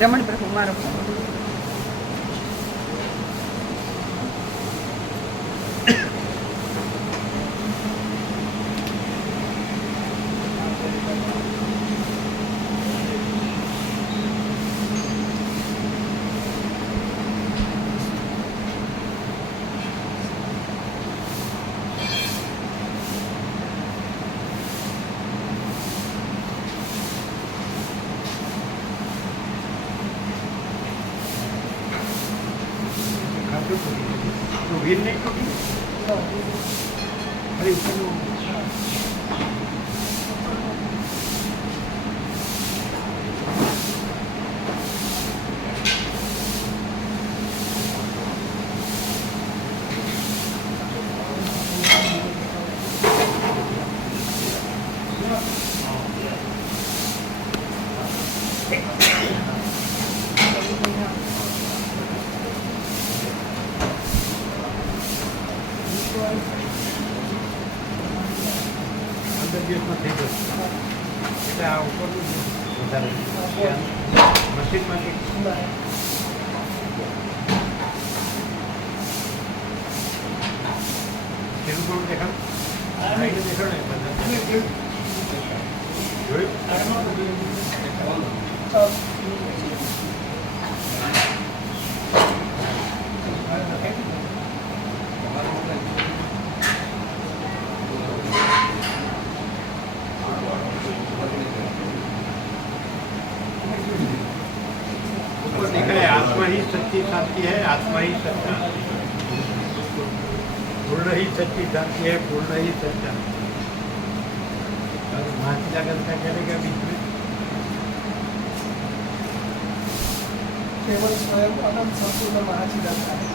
રમણ પ્રભુ મારો ખાધું તો વીર નહીં ખોટી? અરે ઉપરનું અંદર દિવસમાં થઈ જશે. એટલે આ ઉપરનું જ વધારે મશીનમાંથી તેનું થોડું દેખાડ. સાઈડે દેખાડો ને બધા. જોયું? शांति है, आत्मा ही सच्चा, पूर्ण ही सच्ची शांति है, पूर्ण ही सच्चा। और महात्यागत का कहने का बीच में केवल स्वयं अनंत संपूर्ण महाचिदाकार है।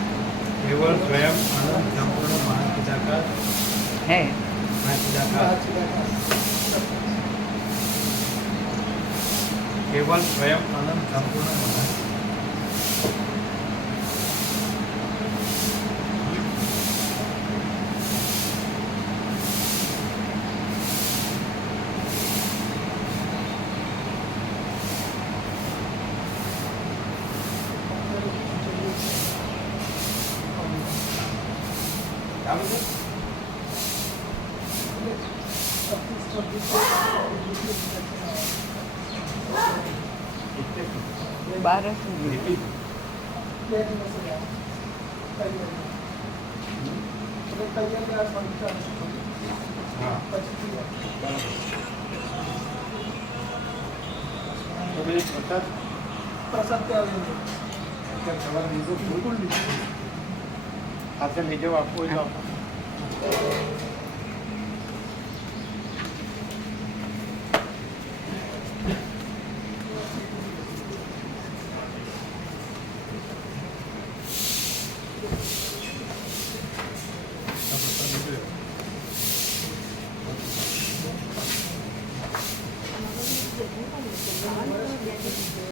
केवल स्वयं अनंत संपूर्ण महाचिदाकार है महाचिदाकार केवल स्वयं अनंत संपूर्ण महा बारह से બે દિવસ રહ્યા. તૈયારી. એટલે તૈયારી આ સંખ્યા हाँ પછીથી तो मेरे प्रसाद પ્રસાદ ત્યાં લઈને सवाल लीजिए બિલકુલ લીધું. हाथ से ले जाओ आपको ही तो आपको